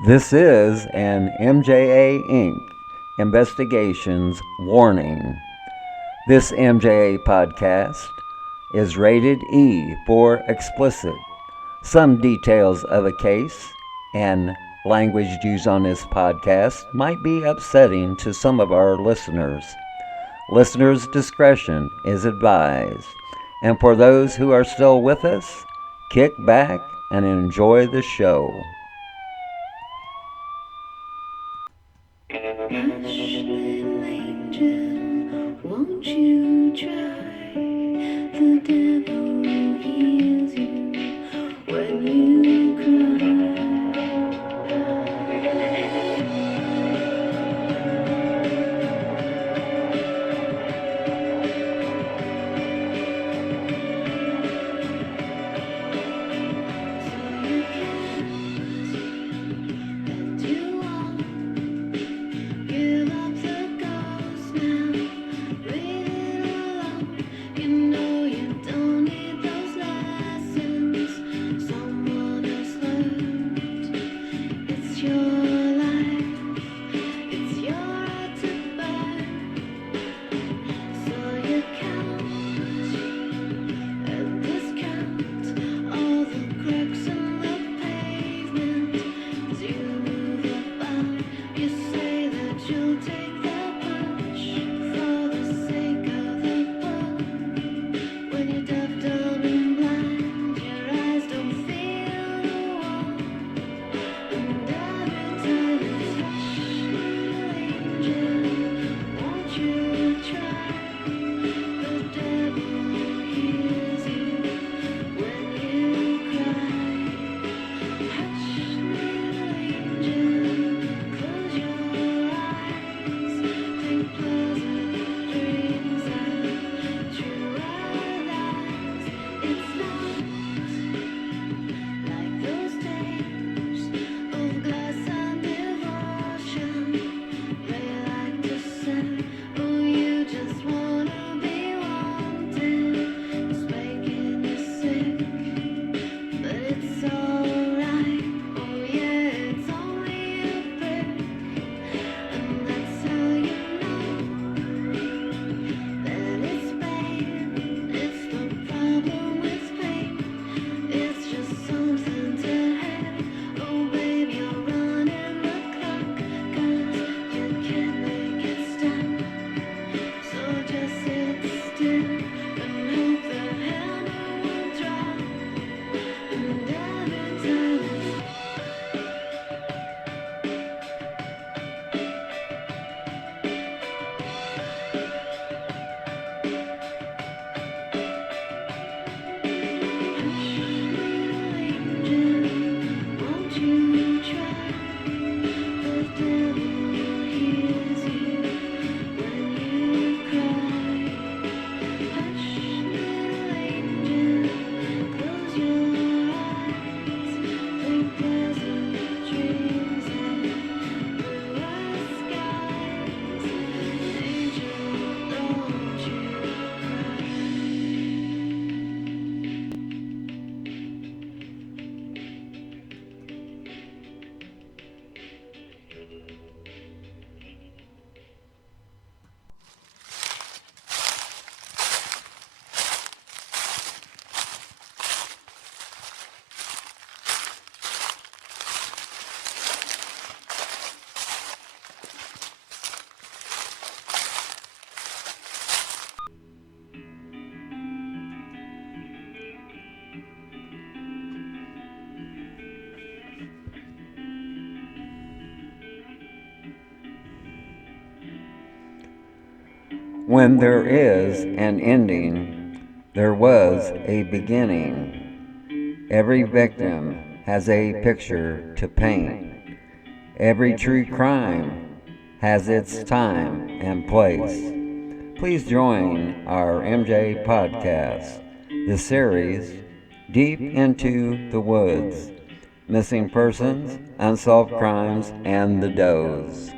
This is an MJA Inc. Investigations warning. This MJA podcast is rated E for explicit. Some details of a case and language used on this podcast might be upsetting to some of our listeners. Listeners' discretion is advised. And for those who are still with us, kick back and enjoy the show. Hush, little angel, won't you try? The devil hears you when you cry. When there is an ending, there was a beginning. Every victim has a picture to paint. Every true crime has its time and place. Please join our MJ podcast, the series Deep into the Woods, Missing Persons, Unsolved Crimes, and the Does.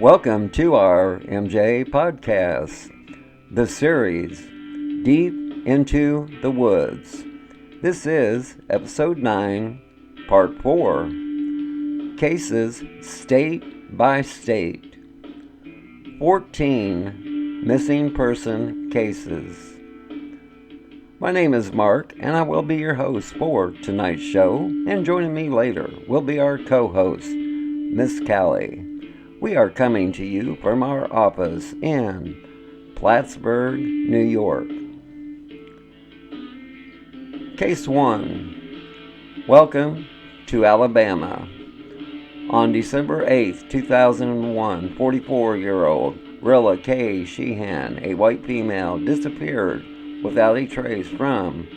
Welcome to our MJ podcast, the series Deep into the Woods. This is episode 9, part 4, cases state by state. 14 missing person cases. My name is Mark, and I will be your host for tonight's show, and joining me later will be our co-host, Miss Cali. We are coming to you from our office in Plattsburgh, New York. Case 1. Welcome to Alabama. On December 8, 2001, 44-year-old Rilla K. Sheehan, a white female, disappeared without a trace from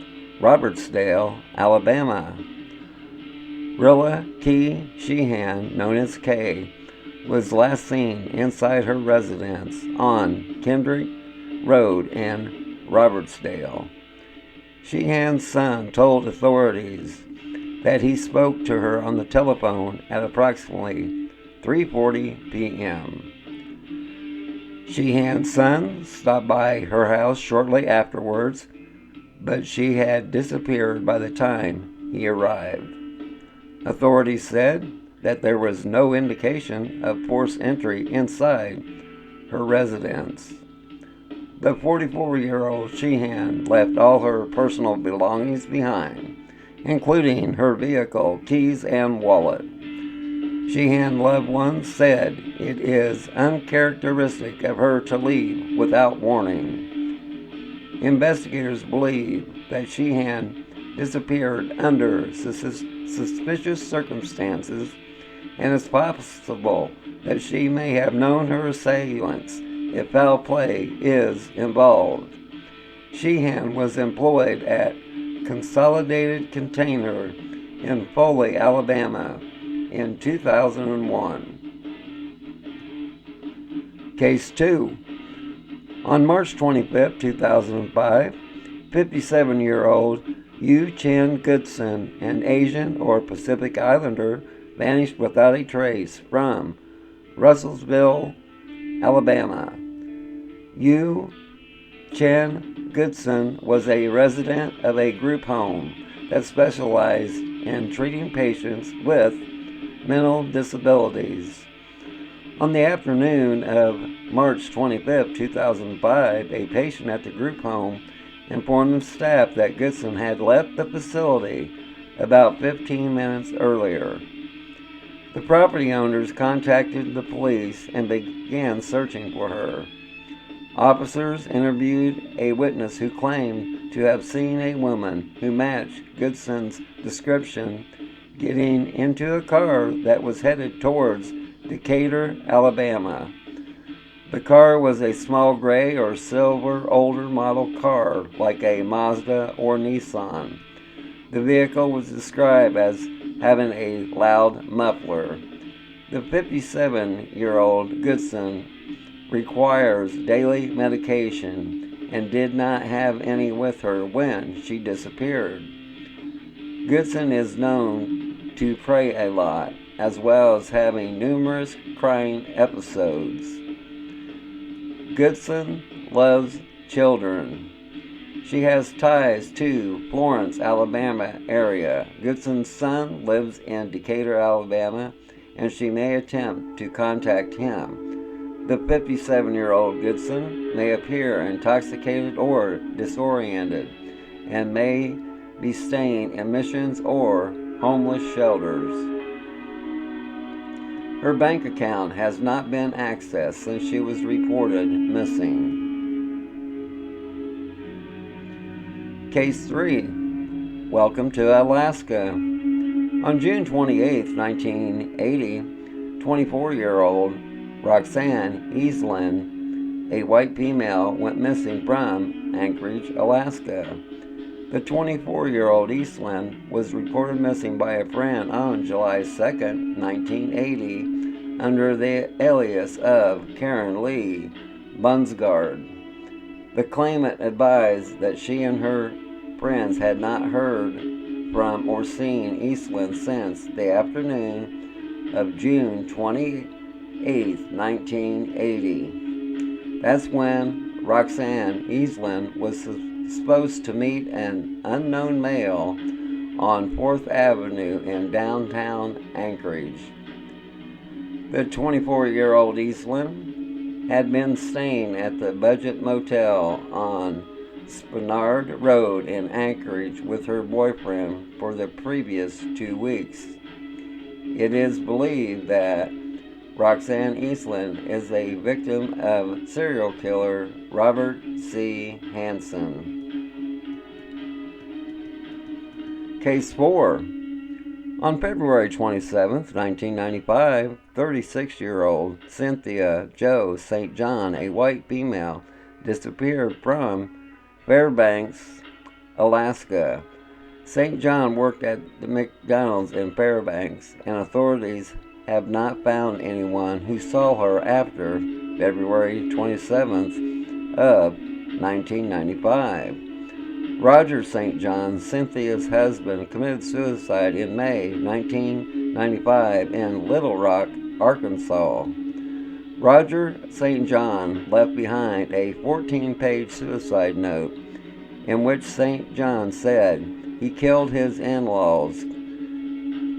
Robertsdale, Alabama. Rilla K. Sheehan, known as K, was last seen inside her residence on Kendrick Road in Robertsdale. Sheehan's son told authorities that he spoke to her on the telephone at approximately 3:40 p.m. Sheehan's son stopped by her house shortly afterwards, but she had disappeared by the time he arrived. Authorities said that there was no indication of forced entry inside her residence. The 44-year-old Sheehan left all her personal belongings behind, including her vehicle, keys, and wallet. Sheehan's loved ones said it is uncharacteristic of her to leave without warning. Investigators believe that Sheehan disappeared under suspicious circumstances, and it's possible that she may have known her assailants if foul play is involved. Sheehan was employed at Consolidated Container in Foley, Alabama in 2001. Case 2. On March 25, 2005, 57-year-old Yu Chen Goodson, an Asian or Pacific Islander, vanished without a trace from Russellsville, Alabama. Yu Chen Goodson was a resident of a group home that specialized in treating patients with mental disabilities. On the afternoon of March 25, 2005, a patient at the group home informed the staff that Goodson had left the facility about 15 minutes earlier. The property owners contacted the police and began searching for her. Officers interviewed a witness who claimed to have seen a woman who matched Goodson's description getting into a car that was headed towards Decatur, Alabama. The car was a small gray or silver older model car like a Mazda or Nissan. The vehicle was described as having a loud muffler. The 57-year-old Goodson requires daily medication and did not have any with her when she disappeared. Goodson is known to pray a lot, as well as having numerous crying episodes. Goodson loves children. She has ties to Florence, Alabama area. Goodson's son lives in Decatur, Alabama, and she may attempt to contact him. The 57-year-old Goodson may appear intoxicated or disoriented and may be staying in missions or homeless shelters. Her bank account has not been accessed since she was reported missing. Case 3. Welcome to Alaska. On June 28, 1980, 24-year-old Roxanne Eastland, a white female, went missing from Anchorage, Alaska. The 24-year-old Eastland was reported missing by a friend on July 2, 1980, under the alias of Karen Lee Bunsgard. The claimant advised that she and her friends had not heard from or seen Eastland since the afternoon of June 28, 8th, 1980. That's when Roxanne Eastland was supposed to meet an unknown male on 4th Avenue in downtown Anchorage. The 24-year-old Eastland had been staying at the Budget Motel on Spenard Road in Anchorage with her boyfriend for the previous 2 weeks. It is believed that Roxanne Eastland is a victim of serial killer Robert C. Hanson. Case 4. On February 27, 1995, 36-year-old Cynthia Jo St. John, a white female, disappeared from Fairbanks, Alaska. St. John worked at the McDonald's in Fairbanks, and authorities have not found anyone who saw her after February 27th of 1995. Roger St. John, Cynthia's husband, committed suicide in May 1995 in Little Rock, Arkansas. Roger St. John left behind a 14-page suicide note in which St. John said he killed his in-laws,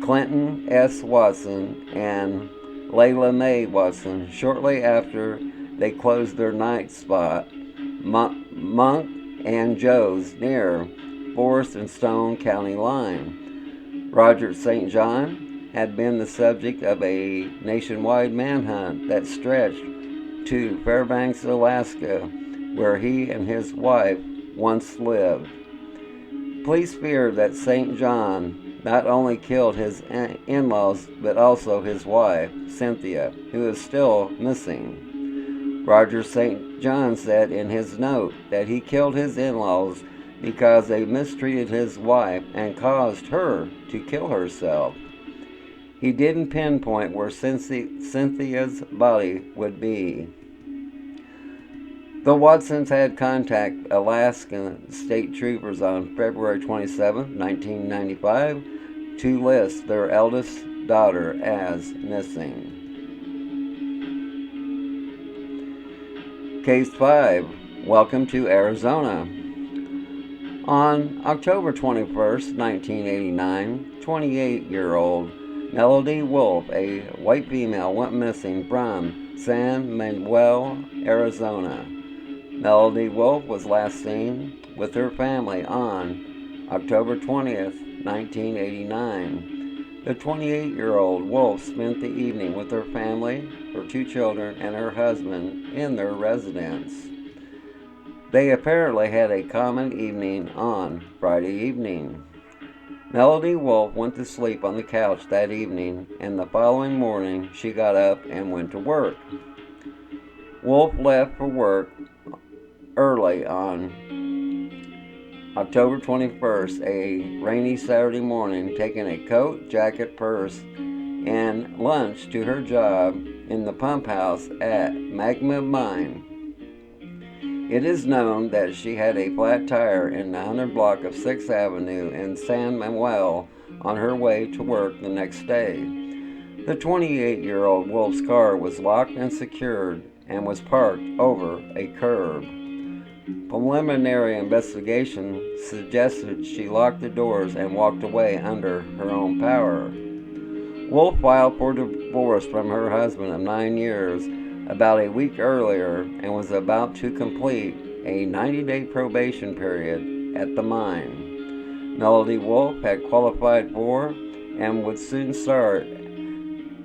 Clinton S. Watson and Layla Mae Watson, shortly after they closed their night spot, Monk and Joe's, near Forest and Stone County line. Roger St. John had been the subject of a nationwide manhunt that stretched to Fairbanks, Alaska, where he and his wife once lived. Police feared that St. John not only killed his in-laws, but also his wife, Cynthia, who is still missing. Roger St. John said in his note that he killed his in-laws because they mistreated his wife and caused her to kill herself. He didn't pinpoint where Cynthia's body would be. The Watsons had contacted Alaskan state troopers on February 27, 1995, to list their eldest daughter as missing. Case 5. Welcome to Arizona. On October 21, 1989, 28-year-old Melody Wolf, a white female, went missing from San Manuel, Arizona. Melody Wolf was last seen with her family on October 20th, 1989. The 28-year-old Wolf spent the evening with her family, her 2 children, and her husband in their residence. They apparently had a common evening on Friday evening. Melody Wolf went to sleep on the couch that evening, and the following morning she got up and went to work. Wolf left for work early on October 21st, a rainy Saturday morning, taking a coat, jacket, purse, and lunch to her job in the pump house at Magma Mine. It is known that she had a flat tire in the 100 block of 6th Avenue in San Manuel on her way to work the next day. The 28-year-old Wolf's car was locked and secured and was parked over a curb. Preliminary investigation suggested she locked the doors and walked away under her own power. Wolf filed for divorce from her husband of 9 years about a week earlier and was about to complete a 90-day probation period at the mine. Melody Wolf had qualified for and would soon start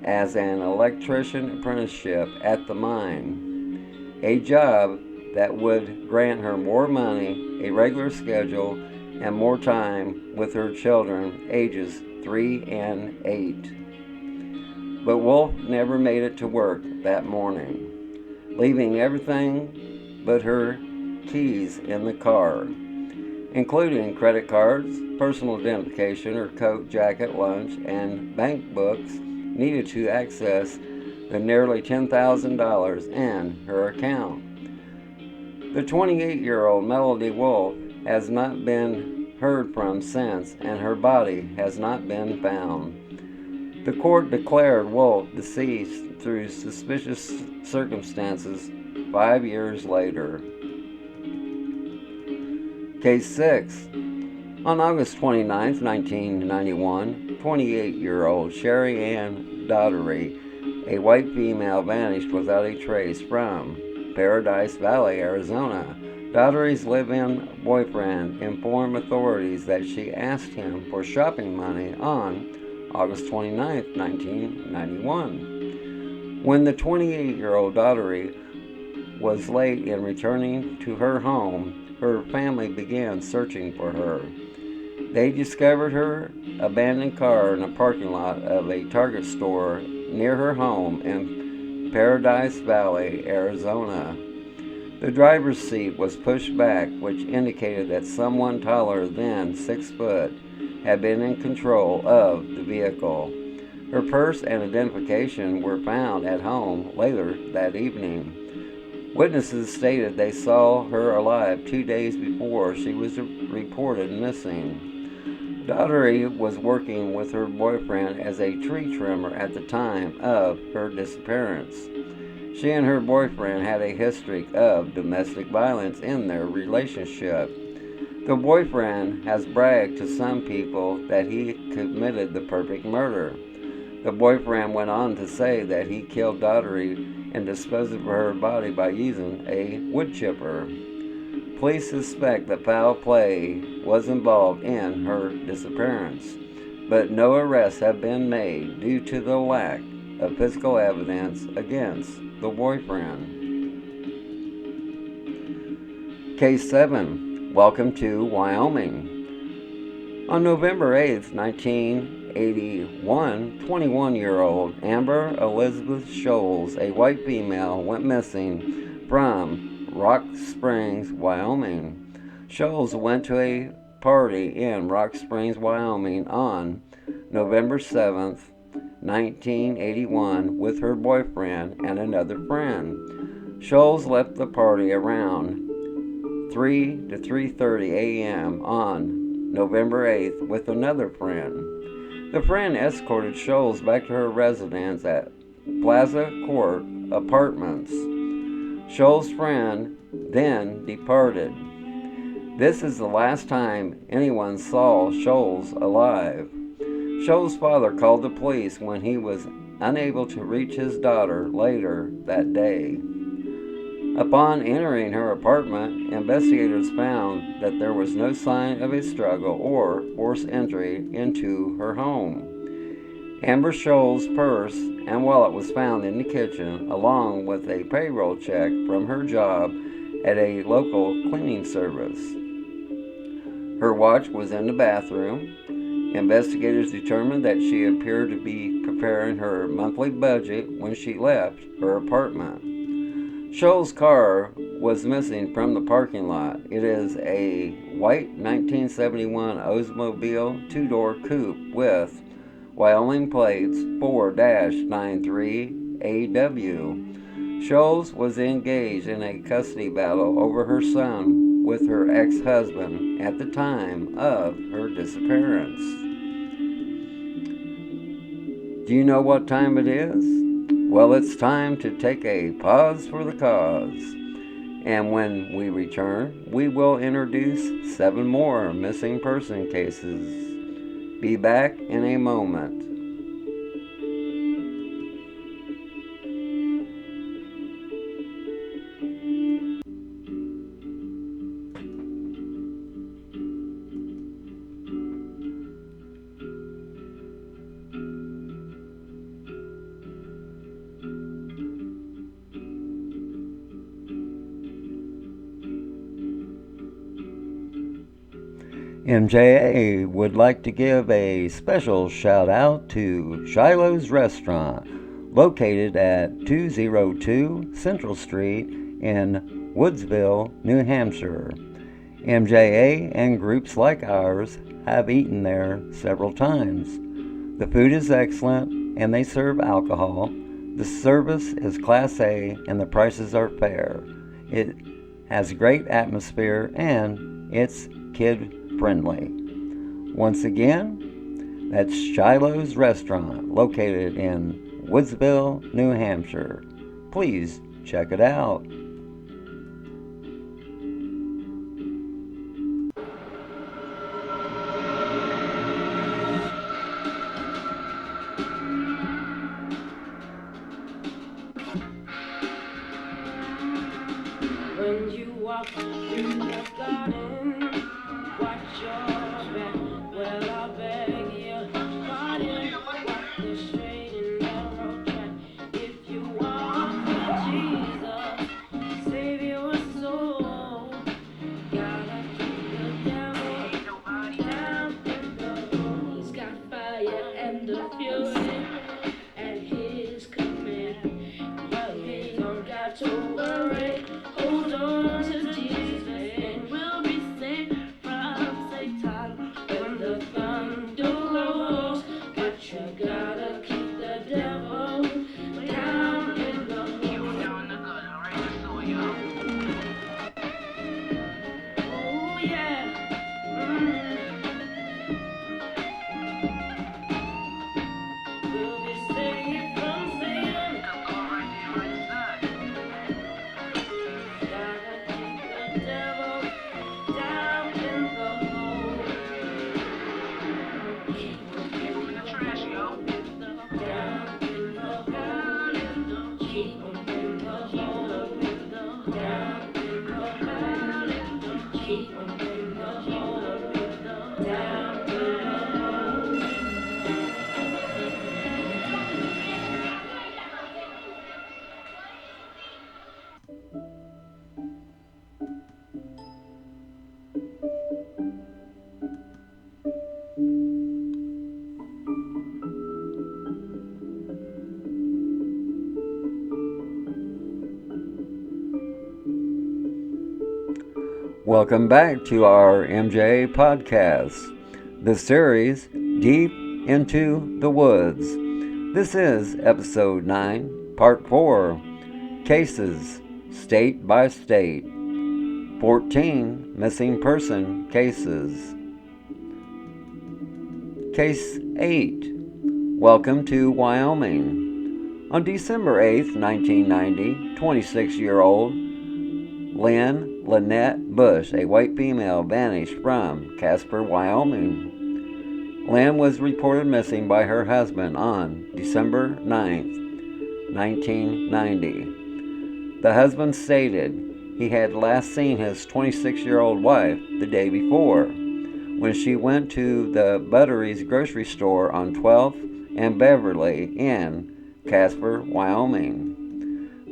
as an electrician apprenticeship at the mine, a job that would grant her more money, a regular schedule, and more time with her children, ages 3 and 8. But Wolf never made it to work that morning, leaving everything but her keys in the car, including credit cards, personal identification, her coat, jacket, lunch, and bank books needed to access the nearly $10,000 in her account. The 28-year-old Melody Wolf has not been heard from since, and her body has not been found. The court declared Walt deceased through suspicious circumstances 5 years later. Case 6. On August 29, 1991, 28-year-old Sherry Ann Daugherty, a white female, vanished without a trace from Paradise Valley, Arizona. Daugherty's live-in boyfriend informed authorities that she asked him for shopping money on August 29, 1991. When the 28-year-old Daugherty was late in returning to her home, her family began searching for her. They discovered her abandoned car in a parking lot of a Target store near her home in Paradise Valley, Arizona. The driver's seat was pushed back, which indicated that someone taller than 6 foot had been in control of the vehicle. Her purse and identification were found at home later that evening. Witnesses stated they saw her alive 2 days before she was reported missing. Daugherty was working with her boyfriend as a tree trimmer at the time of her disappearance. She and her boyfriend had a history of domestic violence in their relationship. The boyfriend has bragged to some people that he committed the perfect murder. The boyfriend went on to say that he killed Daugherty and disposed of her body by using a wood chipper. Police suspect that foul play was involved in her disappearance, but no arrests have been made due to the lack of physical evidence against the boyfriend. Case 7. Welcome to Wyoming. On November 8, 1981, 21-year-old Amber Elizabeth Scholes, a white female, went missing from Rock Springs, Wyoming. Scholes went to a party in Rock Springs, Wyoming on November 7, 1981 with her boyfriend and another friend. Scholes left the party around 3 to 3:30 a.m. on November 8th with another friend. The friend escorted Scholes back to her residence at Plaza Court Apartments. Scholes' friend then departed. This is the last time anyone saw Scholes alive. Scholes' father called the police when he was unable to reach his daughter later that day. Upon entering her apartment, investigators found that there was no sign of a struggle or forced entry into her home. Amber Scholes' purse and wallet was found in the kitchen, along with a payroll check from her job at a local cleaning service. Her watch was in the bathroom. Investigators determined that she appeared to be preparing her monthly budget when she left her apartment. Scholes' car was missing from the parking lot. It is a white 1971 Oldsmobile 2-door coupe with Wyoming plates 4-93AW. Scholes was engaged in a custody battle over her son with her ex-husband at the time of her disappearance. Do you know what time it is? Well, it's time to take a pause for the cause. And when we return, we will introduce 7 more missing person cases. Be back in a moment. MJA would like to give a special shout out to Shiloh's Restaurant, located at 202 Central Street in Woodsville, New Hampshire. MJA and groups like ours have eaten there several times. The food is excellent and they serve alcohol. The service is Class A and the prices are fair. It has great atmosphere and it's kid friendly. Once again, That's Shiloh's Restaurant, located in Woodsville, New Hampshire. Please check it out. When you walk through the garden, watch your back. Well, I beg your pardon. Walk the straight and narrow track. If you walk with Jesus, save your soul. Gotta keep the devil down in the hole. He's got fire and the fury at his command. But he don't got to worry. Hold on to Jesus and we'll be safe from Satan when the thunder rolls. But you gotta keep the devil down in the hole. Oh yeah. We'll be safe from Satan. Gotta keep the devil down in the hole. Keep him in the trash, yo. Down in the hole. Keep him in the hole. Down in the hole. Keep him in the hole. Down in the hole. Welcome back to our MJ podcast, the series Deep into the Woods. This is episode 9, part 4, Cases, State by State. 14 missing person cases. Case 8, Welcome to Wyoming. On December 8, 1990, 26-year-old Lynette Bush, a white female, vanished from Casper, Wyoming. Lynn was reported missing by her husband on December 9, 1990. The husband stated he had last seen his 26-year-old wife the day before, when she went to the Buttery's grocery store on 12th and Beverly in Casper, Wyoming.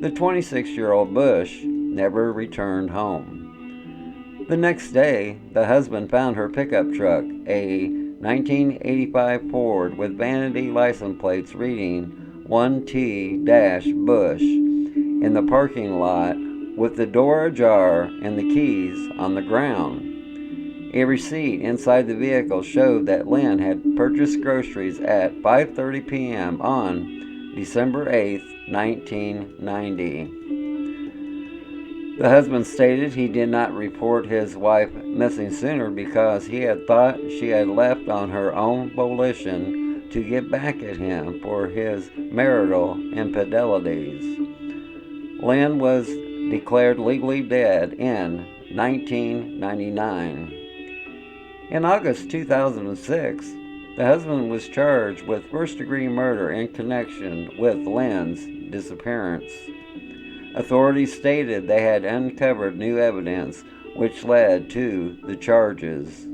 The 26-year-old Bush never returned home. The next day, the husband found her pickup truck, a 1985 Ford with vanity license plates reading 1T-Bush, in the parking lot with the door ajar and the keys on the ground. A receipt inside the vehicle showed that Lynn had purchased groceries at 5:30 p.m. on December 8, 1990. The husband stated he did not report his wife missing sooner because he had thought she had left on her own volition to get back at him for his marital infidelities. Lynn was declared legally dead in 1999. In August 2006, the husband was charged with first-degree murder in connection with Lynn's disappearance. Authorities stated they had uncovered new evidence which led to the charges.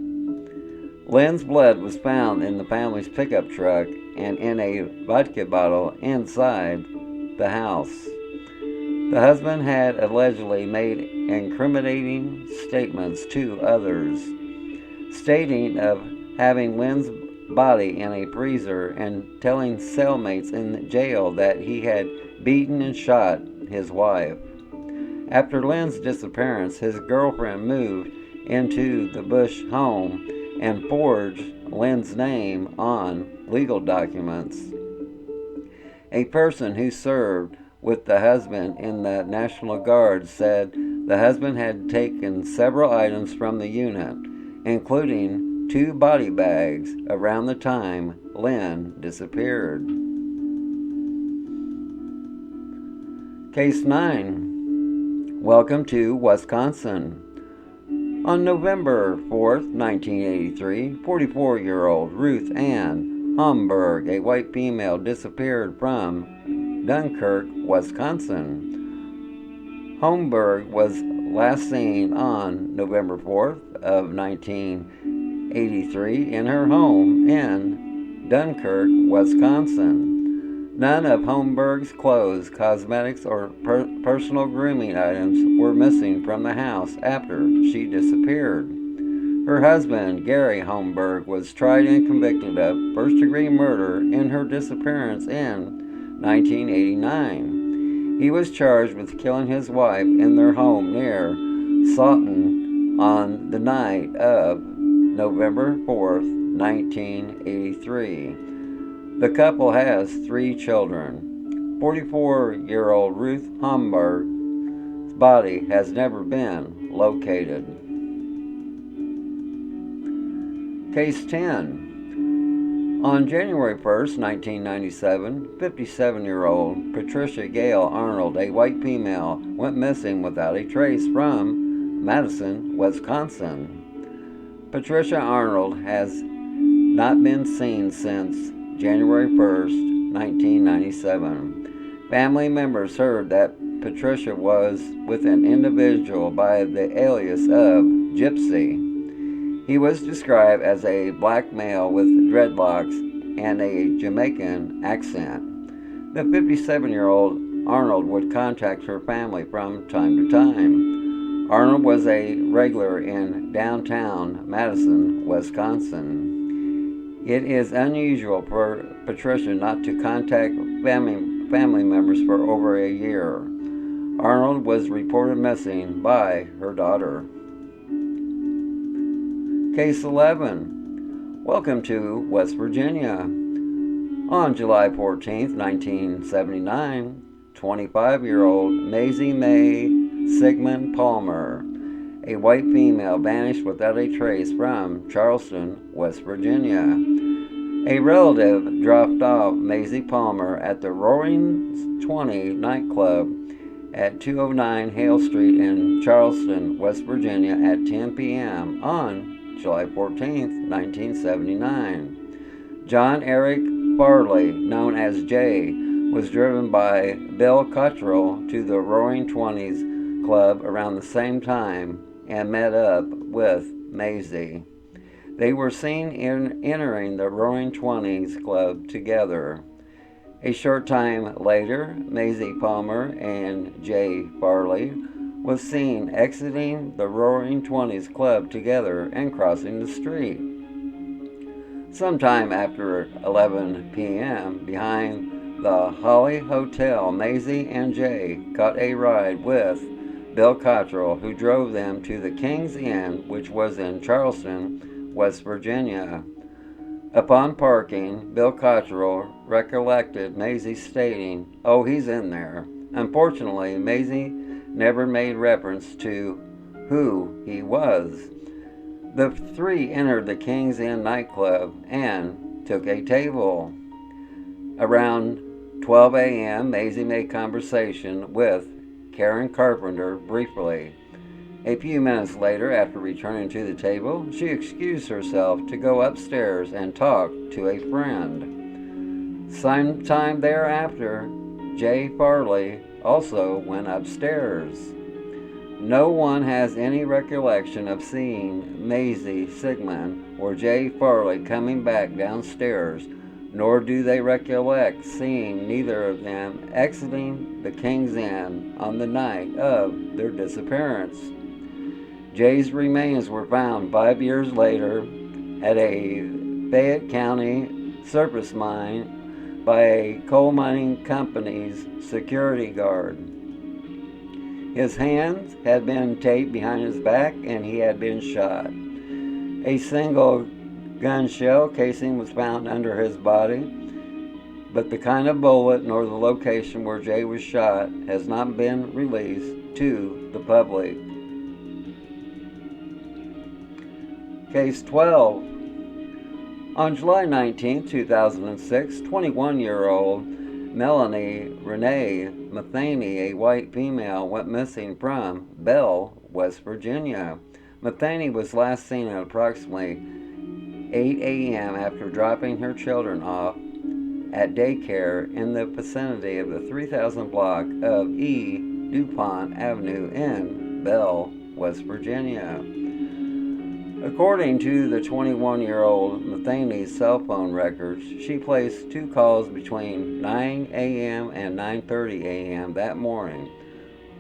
Lynn's blood was found in the family's pickup truck and in a vodka bottle inside the house. The husband had allegedly made incriminating statements to others, stating of having Lynn's body in a freezer and telling cellmates in jail that he had beaten and shot his wife. After Lynn's disappearance, his girlfriend moved into the Bush home and forged Lynn's name on legal documents. A person who served with the husband in the National Guard said the husband had taken several items from the unit, including 2 body bags around the time Lynn disappeared. Case 9. Welcome to Wisconsin. On November 4th, 1983, 44-year-old Ruth Ann Homburg, a white female, disappeared from Dunkirk, Wisconsin. Homburg was last seen on November 4th of 1983 in her home in Dunkirk, Wisconsin. None of Homburg's clothes, cosmetics, or personal grooming items were missing from the house after she disappeared. Her husband, Gary Homburg, was tried and convicted of first-degree murder in her disappearance in 1989. He was charged with killing his wife in their home near Sawton on the night of November 4th, 1983. The couple has 3 children. 44-year-old Ruth Homburg's body has never been located. Case 10. On January 1st, 1997, 57-year-old Patricia Gail Arnold, a white female, went missing without a trace from Madison, Wisconsin. Patricia Arnold has not been seen since January 1st, 1997. Family members heard that Patricia was with an individual by the alias of Gypsy. He was described as a black male with dreadlocks and a Jamaican accent. The 57-year-old Arnold would contact her family from time to time. Arnold was a regular in downtown Madison, Wisconsin. It is unusual for Patricia not to contact family members for over a year. Arnold was reported missing by her daughter. Case 11. Welcome to West Virginia. On July 14, 1979, 25-year-old Maisie Mae Sigmund Palmer, a white female, vanished without a trace from Charleston, West Virginia. A relative dropped off Maisie Palmer at the Roaring 20 nightclub at 209 Hale Street in Charleston, West Virginia at 10 p.m. on July 14, 1979. John Eric Farley, known as Jay, was driven by Bill Cottrell to the Roaring Twenties Club around the same time and met up with Maisie. They were seen entering the Roaring Twenties Club together. A short time later, Maisie Palmer and Jay Farley was seen exiting the Roaring Twenties Club together and crossing the street. Sometime after 11 p.m., behind the Holly Hotel, Maisie and Jay caught a ride with Bill Cottrell, who drove them to the King's Inn, which was in Charleston, West Virginia. Upon parking, Bill Cottrell recollected Maisie stating, "Oh, he's in there." Unfortunately, Maisie never made reference to who he was. The 3 entered the King's Inn nightclub and took a table. Around 12 a.m., Maisie made conversation with Karen Carpenter briefly. A few minutes later, after returning to the table, she excused herself to go upstairs and talk to a friend. Sometime thereafter, Jay Farley also went upstairs. No one has any recollection of seeing Maisie Sigmund or Jay Farley coming back downstairs, nor do they recollect seeing neither of them exiting the King's Inn on the night of their disappearance. Jay's remains were found 5 years later at a Fayette County surface mine by a coal mining company's security guard. His hands had been taped behind his back and he had been shot. A single gun shell casing was found under his body, but the kind of bullet nor the location where Jay was shot has not been released to the public. Case 12. On July 19, 2006, 21-year-old Melanie Renee Matheny, a white female, went missing from Bell, West Virginia. Matheny was last seen at approximately 8 a.m. after dropping her children off at daycare in the vicinity of the 3000 block of E. DuPont Avenue in Bell, West Virginia. According to the 21-year-old Matheny's cell phone records, she placed 2 calls between 9 a.m. and 9:30 a.m. that morning,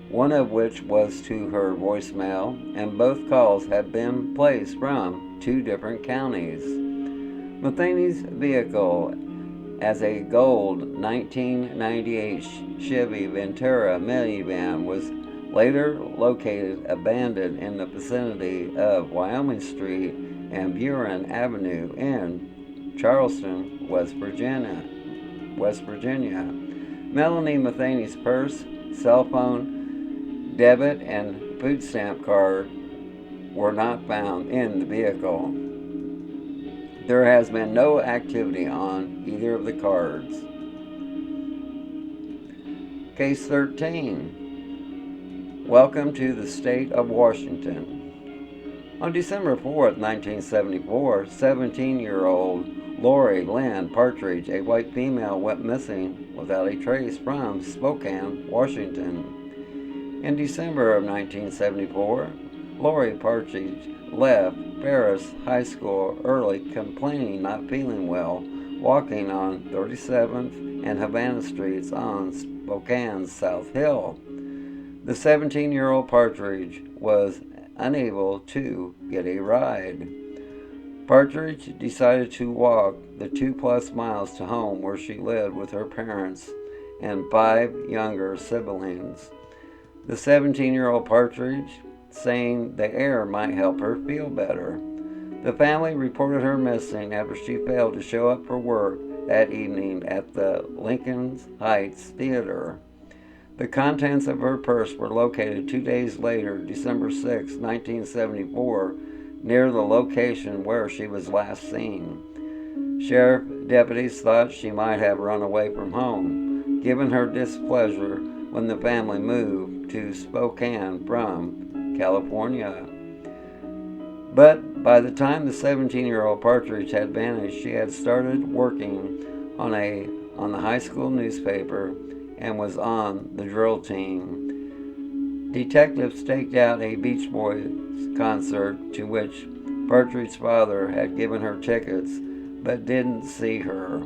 one of which was to her voicemail, and both calls had been placed from 2 different counties. Matheny's vehicle, as a gold 1998 Chevy Ventura minivan, was later located abandoned in the vicinity of Wyoming Street and Buren Avenue in Charleston, West Virginia. Melanie Matheny's purse, cell phone, debit, and food stamp card were not found in the vehicle. There has been no activity on either of the cards. Case 13. Welcome to the state of Washington. On December 4, 1974, 17-year-old Lori Lynn Partridge, a white female, went missing without a trace from Spokane, Washington. In December of 1974, Lori Partridge left Ferris High School early, complaining not feeling well, walking on 37th and Havana Streets on Spokane's South Hill. The 17-year-old Partridge was unable to get a ride. Partridge decided to walk the 2+ miles to home where she lived with her parents and 5 younger siblings. The 17-year-old Partridge saying the air might help her feel better. The family reported her missing after she failed to show up for work that evening at the Lincoln Heights Theater. The contents of her purse were located 2 days later, December 6, 1974, near the location where she was last seen. Sheriff deputies thought she might have run away from home, given her displeasure when the family moved to Spokane from California. But by the time the 17-year-old Partridge had vanished, she had started working on the high school newspaper and was on the drill team. Detectives staked out a Beach Boys concert to which Partridge's father had given her tickets but didn't see her.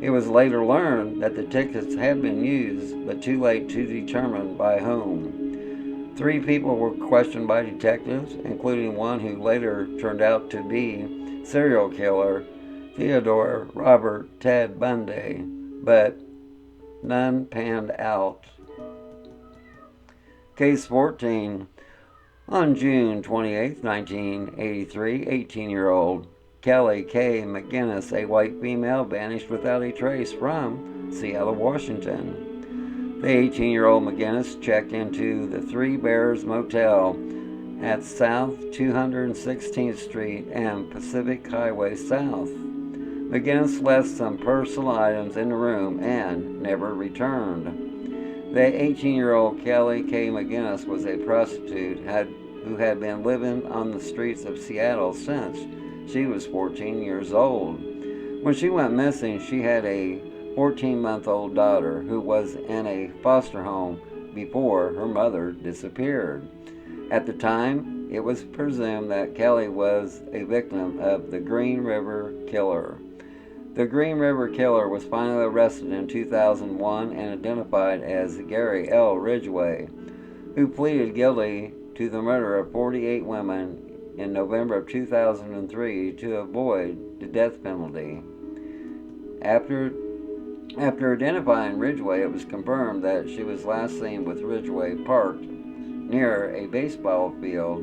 It was later learned that the tickets had been used, but too late to determine by whom. 3 people were questioned by detectives, including one who later turned out to be serial killer Theodore Robert Ted Bundy, but none panned out. Case 14. On June 28, 1983, 18-year-old Kelly K. McGinnis, a white female, vanished without a trace from Seattle, Washington. The 18-year-old McGinnis checked into the Three Bears Motel at South 216th Street and Pacific Highway South. McGinnis left some personal items in the room and never returned. The 18-year-old Kelly K. McGinnis was a prostitute who had been living on the streets of Seattle since she was 14 years old. When she went missing, she had a 14-month-old daughter who was in a foster home before her mother disappeared. At the time, it was presumed that Kelly was a victim of the Green River Killer. The Green River Killer was finally arrested in 2001 and identified as Gary L. Ridgeway, who pleaded guilty to the murder of 48 women in November of 2003 to avoid the death penalty. After identifying Ridgeway, it was confirmed that she was last seen with Ridgeway parked near a baseball field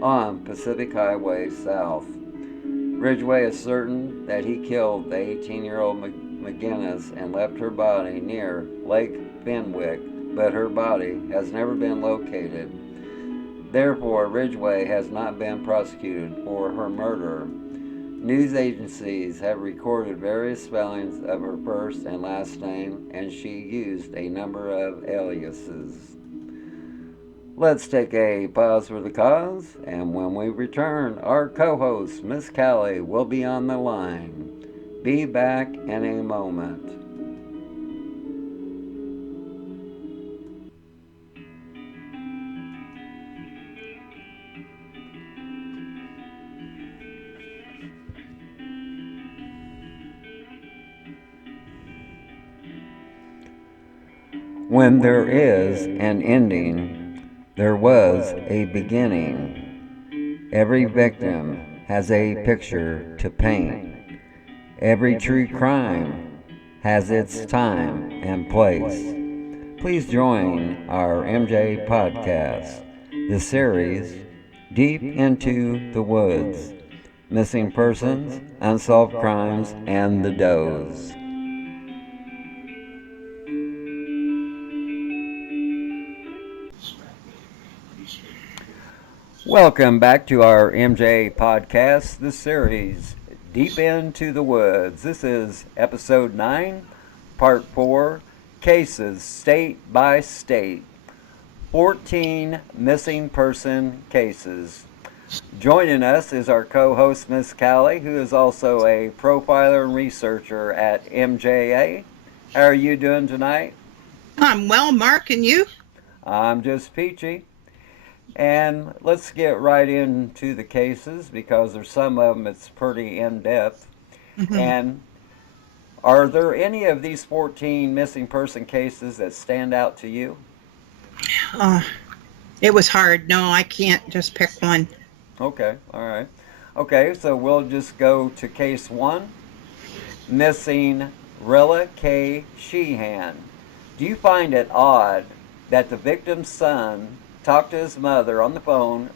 on Pacific Highway South. Ridgeway is certain that he killed the 18-year-old McGinnis and left her body near Lake Fenwick, but her body has never been located. Therefore, Ridgeway has not been prosecuted for her murder. News agencies have recorded various spellings of her first and last name, and she used a number of aliases. Let's take a pause for the cause, and when we return, our co host, Miss Cali, will be on the line. Be back in a moment. When there is an ending, there was a beginning. Every victim has a picture to paint. Every true crime has its time and place. Please join our MJ podcast, the series Deep into the Woods, Missing Persons, Unsolved Crimes, and the Does. Welcome back to our MJ podcast, the series Deep into the Woods. This is episode 9, part 4, cases state by state. 14 missing person cases. Joining us is our co-host, Miss Cali, who is also a profiler and researcher at MJA. How are you doing tonight? I'm well, Mark, and you? I'm just peachy. And let's get right into the cases because there's some of them it's pretty in-depth. Mm-hmm. And are there any of these 14 missing person cases that stand out to you? It was hard. No, I can't just pick one. Okay, all right. Okay, so we'll just go to case 1. Missing Rilla K. Sheehan. Do you find it odd that the victim's son talked to his mother on the phone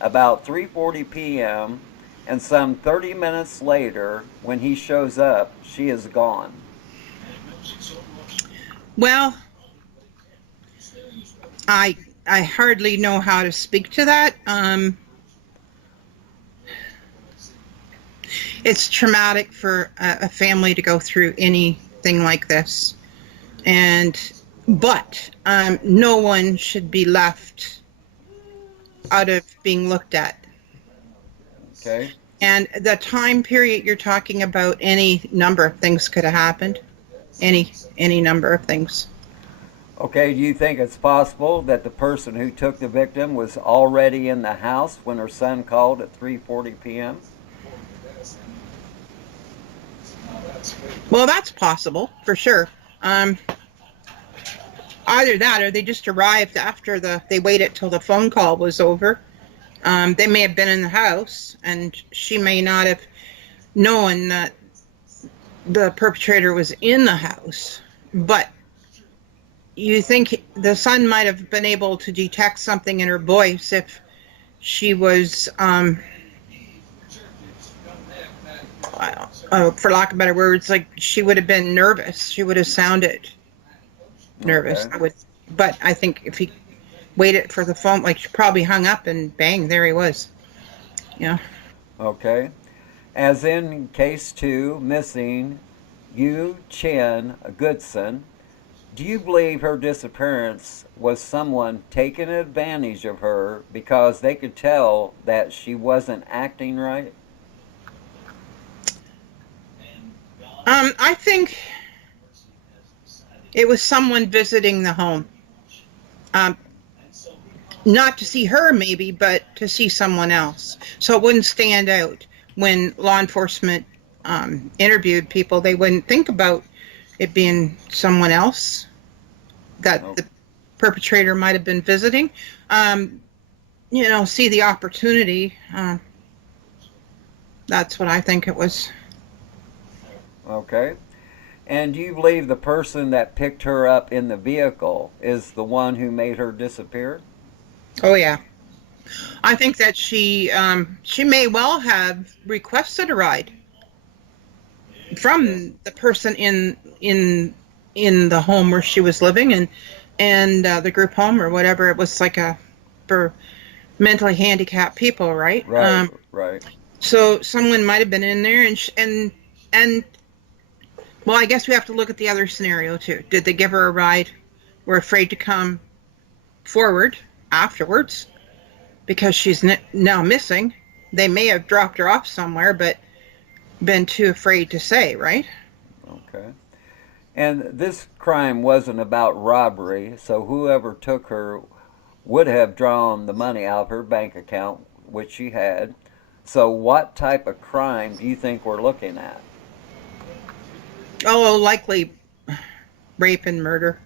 about 3:40 p.m. and some 30 minutes later, when he shows up, she is gone? Well, I hardly know how to speak to that. It's traumatic for a family to go through anything like this, but no one should be left out of being looked at. Okay. And the time period you're talking about, any number of things could have happened. Any number of things. Okay, do you think it's possible that the person who took the victim was already in the house when her son called at 3:40 p.m.? Well, that's possible, for sure. Either that or they just arrived after they waited till the phone call was over. They may have been in the house, and she may not have known that the perpetrator was in the house. But you think the son might have been able to detect something in her voice if she was, for lack of better words, like she would have been nervous. She would have sounded nervous. Okay. But I think if he waited for the phone, like she probably hung up and bang, there he was. Yeah. Okay. As in case 2, missing Yu Chen Goodson, do you believe her disappearance was someone taking advantage of her because they could tell that she wasn't acting right? I think it was someone visiting the home. Not to see her, maybe, but to see someone else. So it wouldn't stand out when law enforcement interviewed people. They wouldn't think about it being someone else that the perpetrator might have been visiting. See the opportunity. That's what I think it was. Okay. And do you believe the person that picked her up in the vehicle is the one who made her disappear? Oh, yeah. I think that she may well have requested a ride from the person in the home where she was living and the group home or whatever. It was like for mentally handicapped people, right? Right, right. So someone might have been in there, and well, I guess we have to look at the other scenario too. Did they give her a ride? We're afraid to come forward afterwards because she's now missing. They may have dropped her off somewhere, but been too afraid to say, right? Okay. And this crime wasn't about robbery, so whoever took her would have drawn the money out of her bank account, which she had. So, what type of crime do you think we're looking at? Oh, likely rape and murder.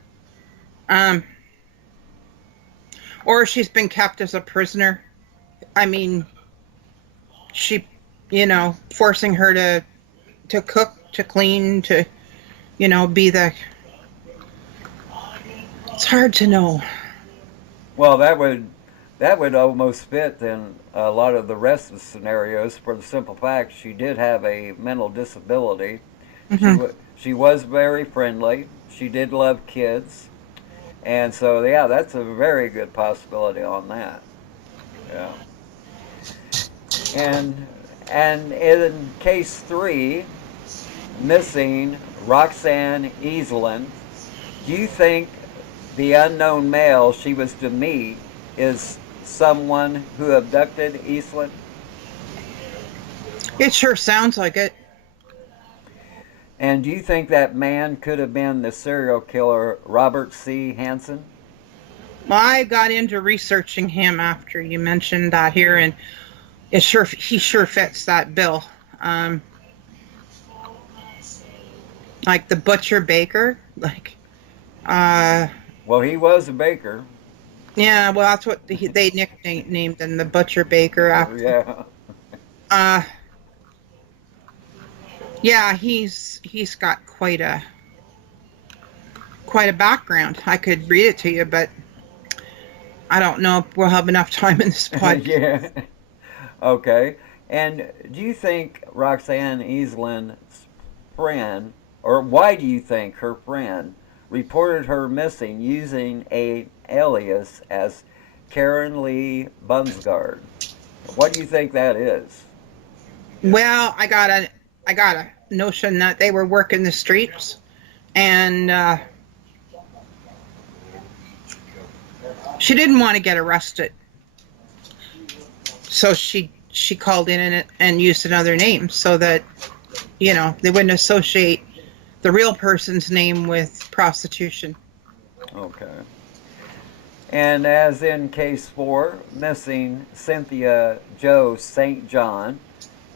Um, or she's been kept as a prisoner. I mean, she, forcing her to cook, to clean, to, be the. It's hard to know. Well, that would almost fit in a lot of the rest of the scenarios for the simple fact she did have a mental disability. Hmm. She was very friendly. She did love kids, and so yeah, that's a very good possibility on that. Yeah. And and in case three, missing Roxanne Eastland, do you think the unknown male she was to meet is someone who abducted Eastland? It sure sounds like it. And do you think that man could have been the serial killer Robert C. Hanson? Well, I got into researching him after you mentioned that here, and he sure fits that bill. Um, like the butcher baker, like uh, Well, he was a baker. yeah. Well, that's what they nicknamed him, the butcher baker. After, Yeah. uh, yeah, he's got quite a background. I could read it to you, but I don't know if we'll have enough time in this podcast. Yeah. Okay. And do you think Roxanne Eastland's friend, or why do you think her friend reported her missing using a alias as Karen Lee Bunsgard? What do you think that is? Well, I got a notion that they were working the streets, and she didn't want to get arrested, so she called in and used another name so that they wouldn't associate the real person's name with prostitution. Okay. And as in case four, missing Cynthia Joe St. John,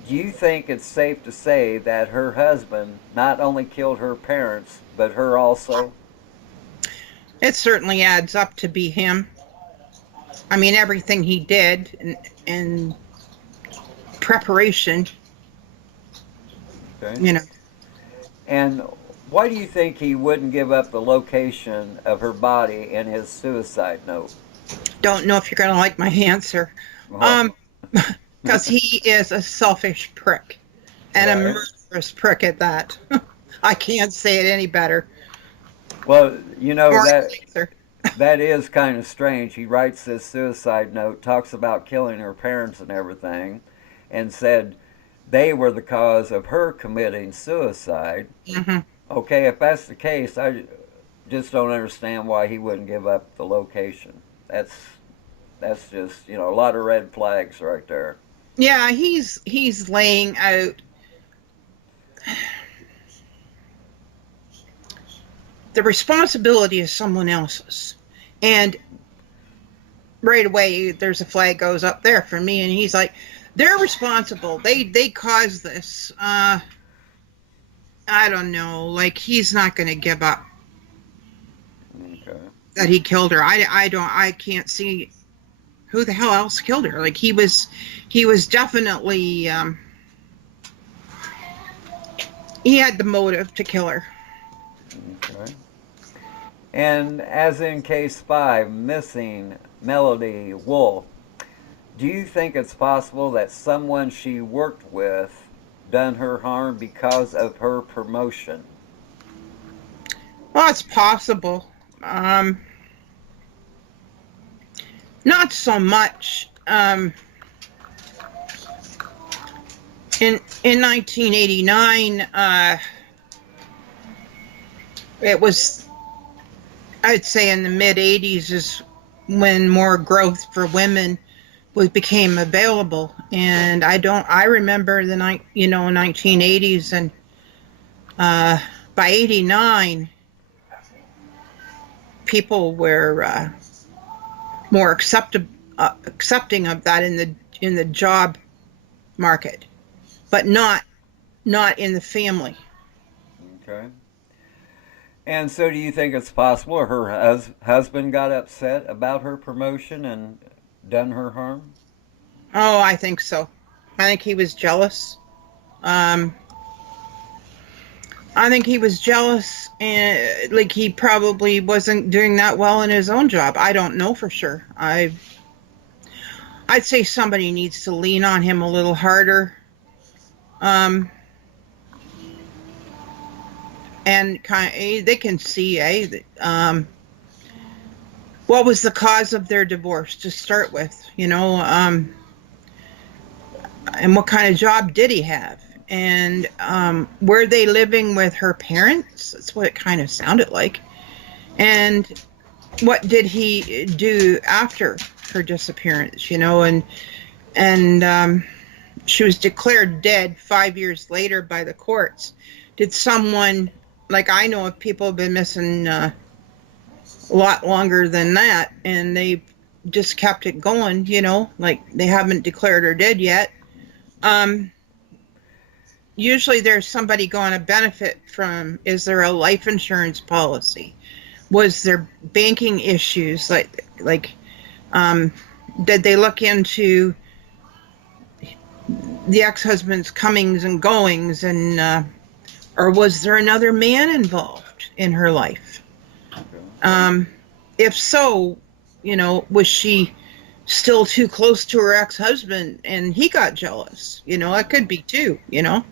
do you think it's safe to say that her husband not only killed her parents, but her also? It certainly adds up to be him. I mean, everything he did in preparation, Okay. you know. And why do you think he wouldn't give up the location of her body in his suicide note? Don't know if you're going to like my answer. Well, Um, because he is a selfish prick and a right. murderous prick at that. I can't say it any better. Well, Or that nicer. that is kind of strange. He writes this suicide note, talks about killing her parents and everything, and said they were the cause of her committing suicide. Hmm. Okay, if that's the case, I just don't understand why he wouldn't give up the location. That's just a lot of red flags right there. Yeah, he's laying out the responsibility is someone else's, and right away there's a flag goes up there for me, and he's like, they're responsible. They caused this. I don't know. Like he's not going to give up Okay. that he killed her. I can't see who the hell else killed her. Like he was definitely he had the motive to kill her. Okay. And as in case five, missing Melody Wolf, do you think it's possible that someone she worked with done her harm because of her promotion? Well, it's possible. Not so much. In 1989, it was, I'd say, in the mid 80s is when more growth for women became available. And I remember the 1980s, and by 89, people were more accepting of that in the job market, but not in the family. Okay. And so, do you think it's possible her husband got upset about her promotion and done her harm? Oh, I think so. I think he was jealous. Um, I think he was jealous, and like he probably wasn't doing that well in his own job. I don't know for sure. I'd say somebody needs to lean on him a little harder. Um, and they can see, what was the cause of their divorce to start with, and what kind of job did he have? And were they living with her parents? That's what it kind of sounded like. And what did he do after her disappearance? And she was declared dead 5 years later by the courts. Did someone, like, I know of people have been missing a lot longer than that, and they just kept it going, like they haven't declared her dead yet. Usually there's somebody going to benefit from, is there a life insurance policy? Was there banking issues? Did they look into the ex-husband's comings and goings, and or was there another man involved in her life? If so, was she still too close to her ex-husband and he got jealous? It could be too, Yeah.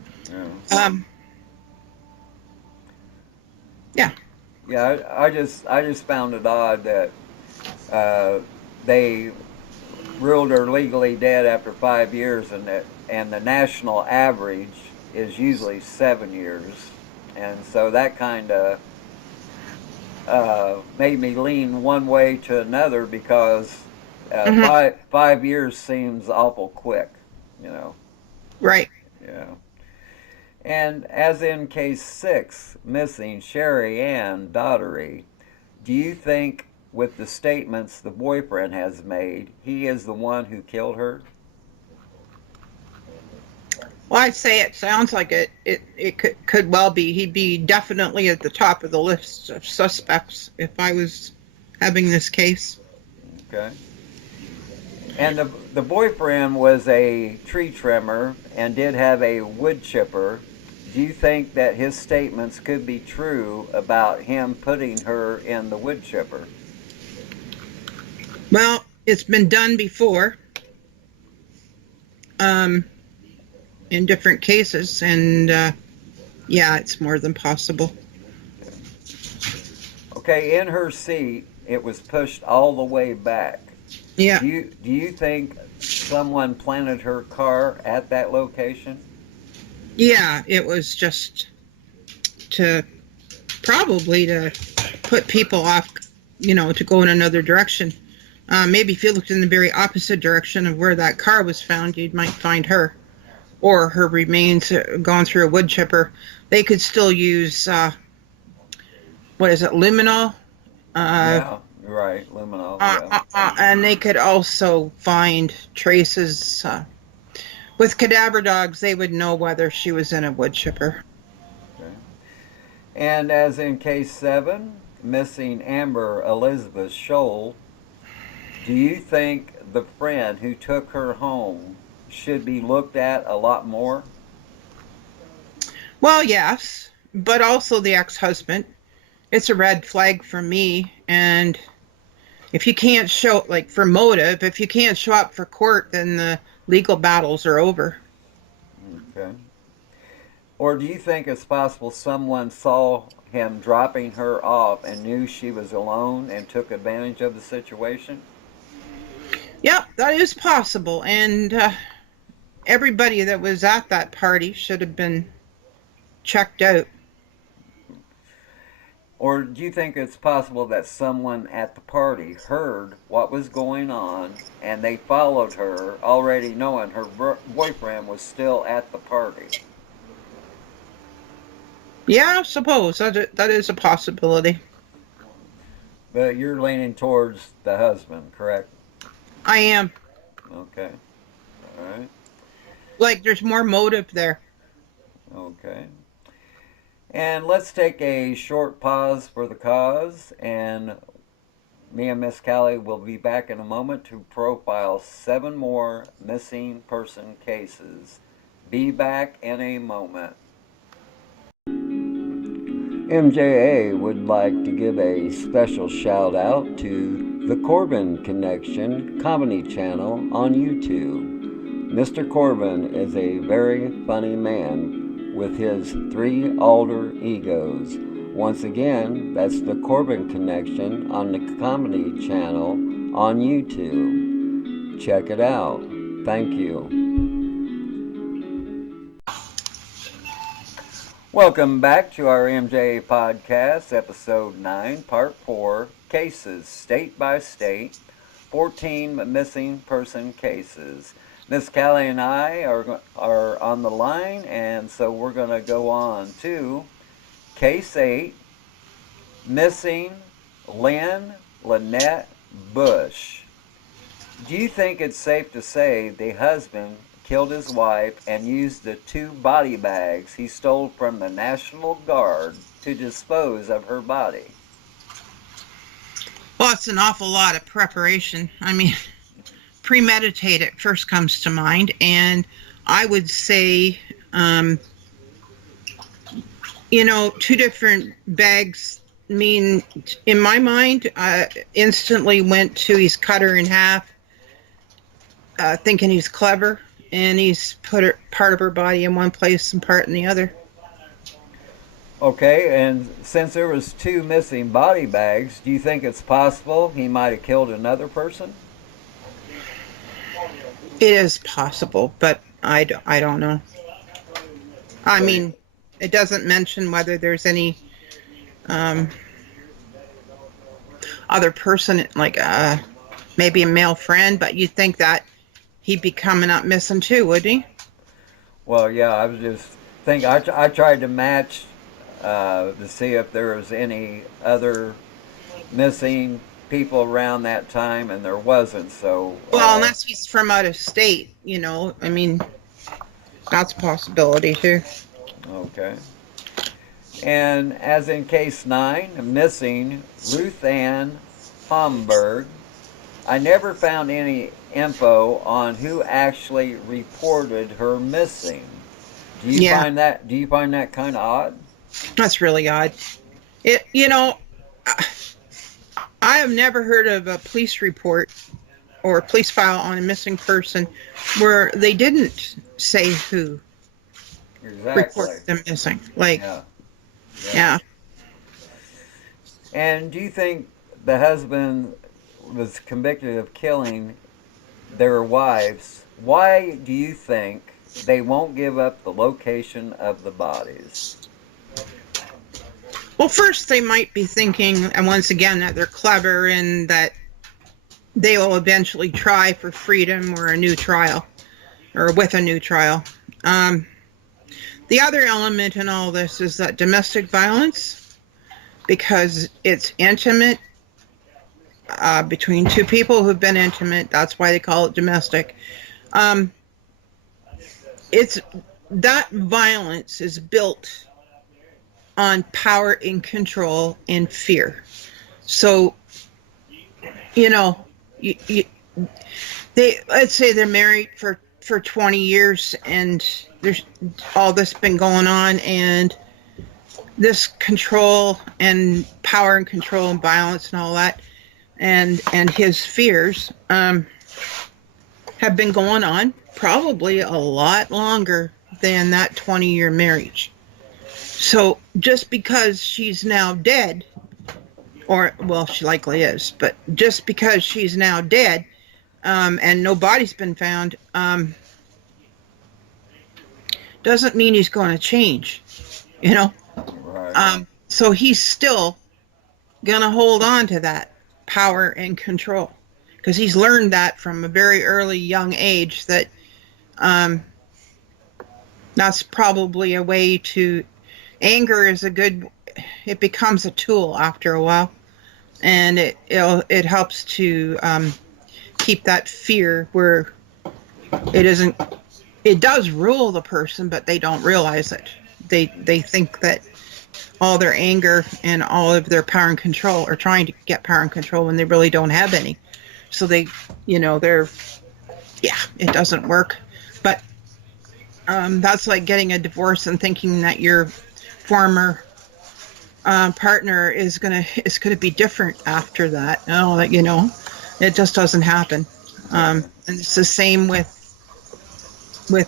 Yeah. Yeah, I just found it odd that they ruled her legally dead after 5 years, and the national average is usually 7 years, and so that kind of made me lean one way to another because Hmm. 5 years seems awful quick, you know. Right. Yeah. And as in case 6, missing Sherry Ann Daughtery, do you think with the statements the boyfriend has made, he is the one who killed her? Well, I'd say it sounds like it could well be. He'd be definitely at the top of the list of suspects if I was having this case. Okay. And the boyfriend was a tree trimmer and did have a wood chipper. Do you think that his statements could be true about him putting her in the wood chipper? Well, it's been done before, um, in different cases, and yeah, it's more than possible. Okay, in her seat, it was pushed all the way back. Yeah. Do you think someone planted her car at that location? Yeah, it was just to probably to put people off, to go in another direction. Maybe if you looked in the very opposite direction of where that car was found, you might find her or her remains gone through a wood chipper. They could still use, what is it, luminol? Uh, Yeah, right, luminol. Yeah. and they could also find traces. With cadaver dogs, they would know whether she was in a wood chipper. Okay. And as in case 7, missing Amber Elizabeth Scholl, do you think the friend who took her home should be looked at a lot more? Well, yes, but also the ex-husband. It's a red flag for me. And if you can't show, like, for motive, if you can't show up for court, then the legal battles are over. Okay. Or do you think it's possible someone saw him dropping her off and knew she was alone and took advantage of the situation? Yep, that is possible. And everybody that was at that party should have been checked out. Or do you think it's possible that someone at the party heard what was going on and they followed her, already knowing her boyfriend was still at the party? Yeah, I suppose that is a possibility. But you're leaning towards the husband, correct? I am. Okay. All right. Like, there's more motive there. Okay. And let's take a short pause for the cause, and me and Miss Cali will be back in a moment to profile 7 more missing person cases. Be back in a moment. MJA would like to give a special shout out to the Corbin Connection comedy channel on YouTube. Mr. Corbin is a very funny man with his 3 alter egos. Once again, that's the Corbin Connection on the comedy channel on YouTube. Check it out. Thank you. Welcome back to our MJ Podcast, Episode 9, Part 4, Cases State by State, 14 Missing Person Cases. Miss Callie and I are on the line, and so we're going to go on to Case 8, Missing Lynn Lynette Bush. Do you think it's safe to say the husband killed his wife and used the 2 body bags he stole from the National Guard to dispose of her body? Well, it's an awful lot of preparation. I mean, premeditated first comes to mind, and I would say, 2 different bags mean, in my mind, instantly went to he's cut her in half, thinking he's clever, and he's put part of her body in one place and part in the other. Okay, and since there was 2 missing body bags, do you think it's possible he might have killed another person? It is possible, but I don't know. I mean, it doesn't mention whether there's any other person, like maybe a male friend, but you'd think that he'd be coming up missing too, wouldn't he? Well, yeah, I was just thinking, I tried to match to see if there was any other missing people around that time, and there wasn't, so... Well, unless he's from out of state, I mean, that's a possibility too. Okay. And as in Case 9, missing Ruth Ann Homburg, I never found any info on who actually reported her missing. Do you find that kind of odd? That's really odd. I have never heard of a police report or a police file on a missing person where they didn't say who reported them missing. Yeah. And do you think the husband was convicted of killing their wives? Why do you think they won't give up the location of the bodies? Well, first they might be thinking, and once again, that they're clever and that they will eventually try for freedom or a new trial, or with a new trial. The other element in all this is that domestic violence, because it's intimate, between 2 people who've been intimate, that's why they call it domestic. It's that violence is built on power and control and fear. So, let's say they're married for 20 years and there's all this been going on, and this control and power and control and violence and all that, and his fears have been going on probably a lot longer than that 20-year marriage. So just because she's now dead, she likely is, but just because she's now dead, and no body's been found, doesn't mean he's going to change, you know. Right. So he's still going to hold on to that power and control because he's learned that from a very early young age that that's probably a way to. Anger is a good. It becomes a tool after a while, and it helps to keep that fear where it isn't. It does rule the person, but they don't realize it. They think that all their anger and all of their power and control are trying to get power and control when they really don't have any. So they, they're, yeah, it doesn't work. But that's like getting a divorce and thinking that your former partner is gonna be different after that. No, it just doesn't happen. And it's the same with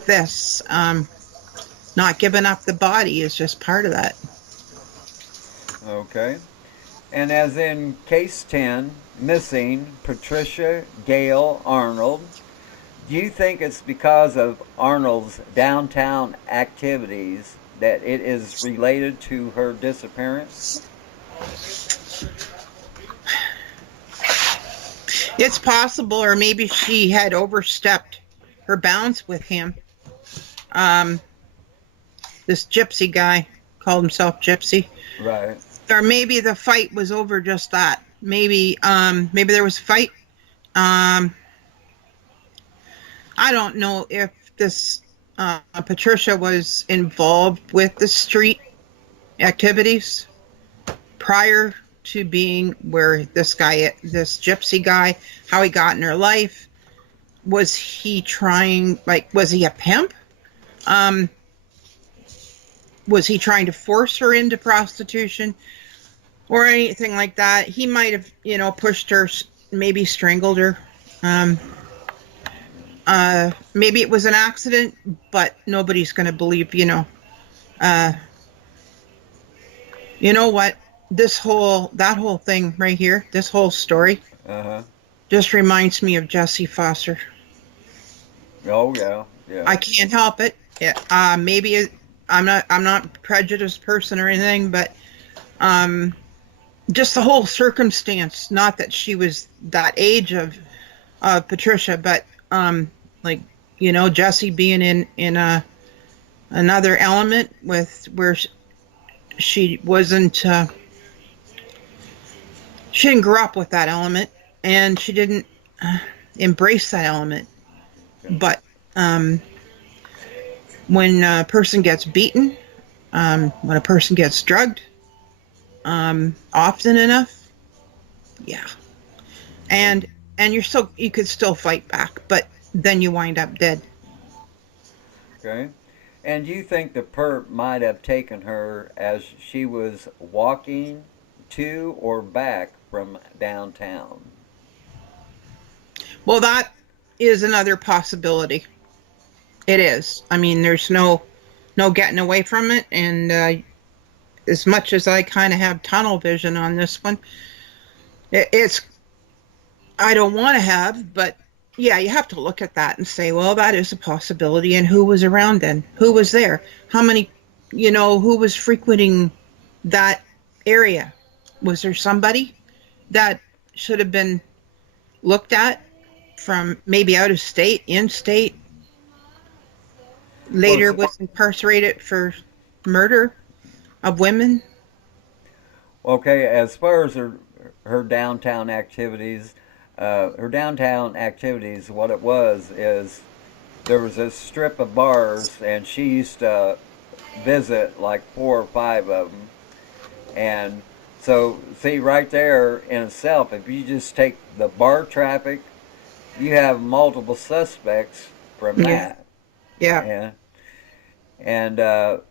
this. Not giving up the body is just part of that. Okay. And as in case 10, missing Patricia Gail Arnold, do you think it's because of Arnold's downtown activities that it is related to her disappearance? It's possible, or maybe she had overstepped her bounds with him. This gypsy guy called himself Gypsy. Right. Or maybe the fight was over just that. Maybe there was a fight. I don't know if this Patricia was involved with the street activities prior to being where this gypsy guy, how he got in her life. Was he trying, was he a pimp? Was he trying to force her into prostitution or anything like that? He might have, pushed her, maybe strangled her. Maybe it was an accident, but nobody's going to believe, you know what? That whole thing right here, this whole story, just reminds me of Jesse Foster. Oh yeah, yeah. I can't help it. Maybe I'm not a prejudiced person or anything, but just the whole circumstance. Not that she was that age of Patricia, but Jesse being in another element with where she wasn't. She didn't grow up with that element, and she didn't embrace that element. But when a person gets beaten, when a person gets drugged, often enough, yeah, and you could still fight back, but then you wind up dead. Okay. And do you think the perp might have taken her as she was walking to or back from downtown? Well, that is another possibility. It is. I mean, there's no getting away from it. And as much as I kind of have tunnel vision on this one, it's I don't want to have, but yeah, you have to look at that and say, well, that is a possibility. And who was around then? Who was there? How many? Who was frequenting that area? Was there somebody that should have been looked at from maybe out of state, in state? Later was incarcerated for murder of women. Okay, as far as her downtown activities, what it was is there was a strip of bars, and she used to visit like 4 or 5 of them. And so, see, right there in itself, if you just take the bar traffic, you have multiple suspects from that. Yeah. And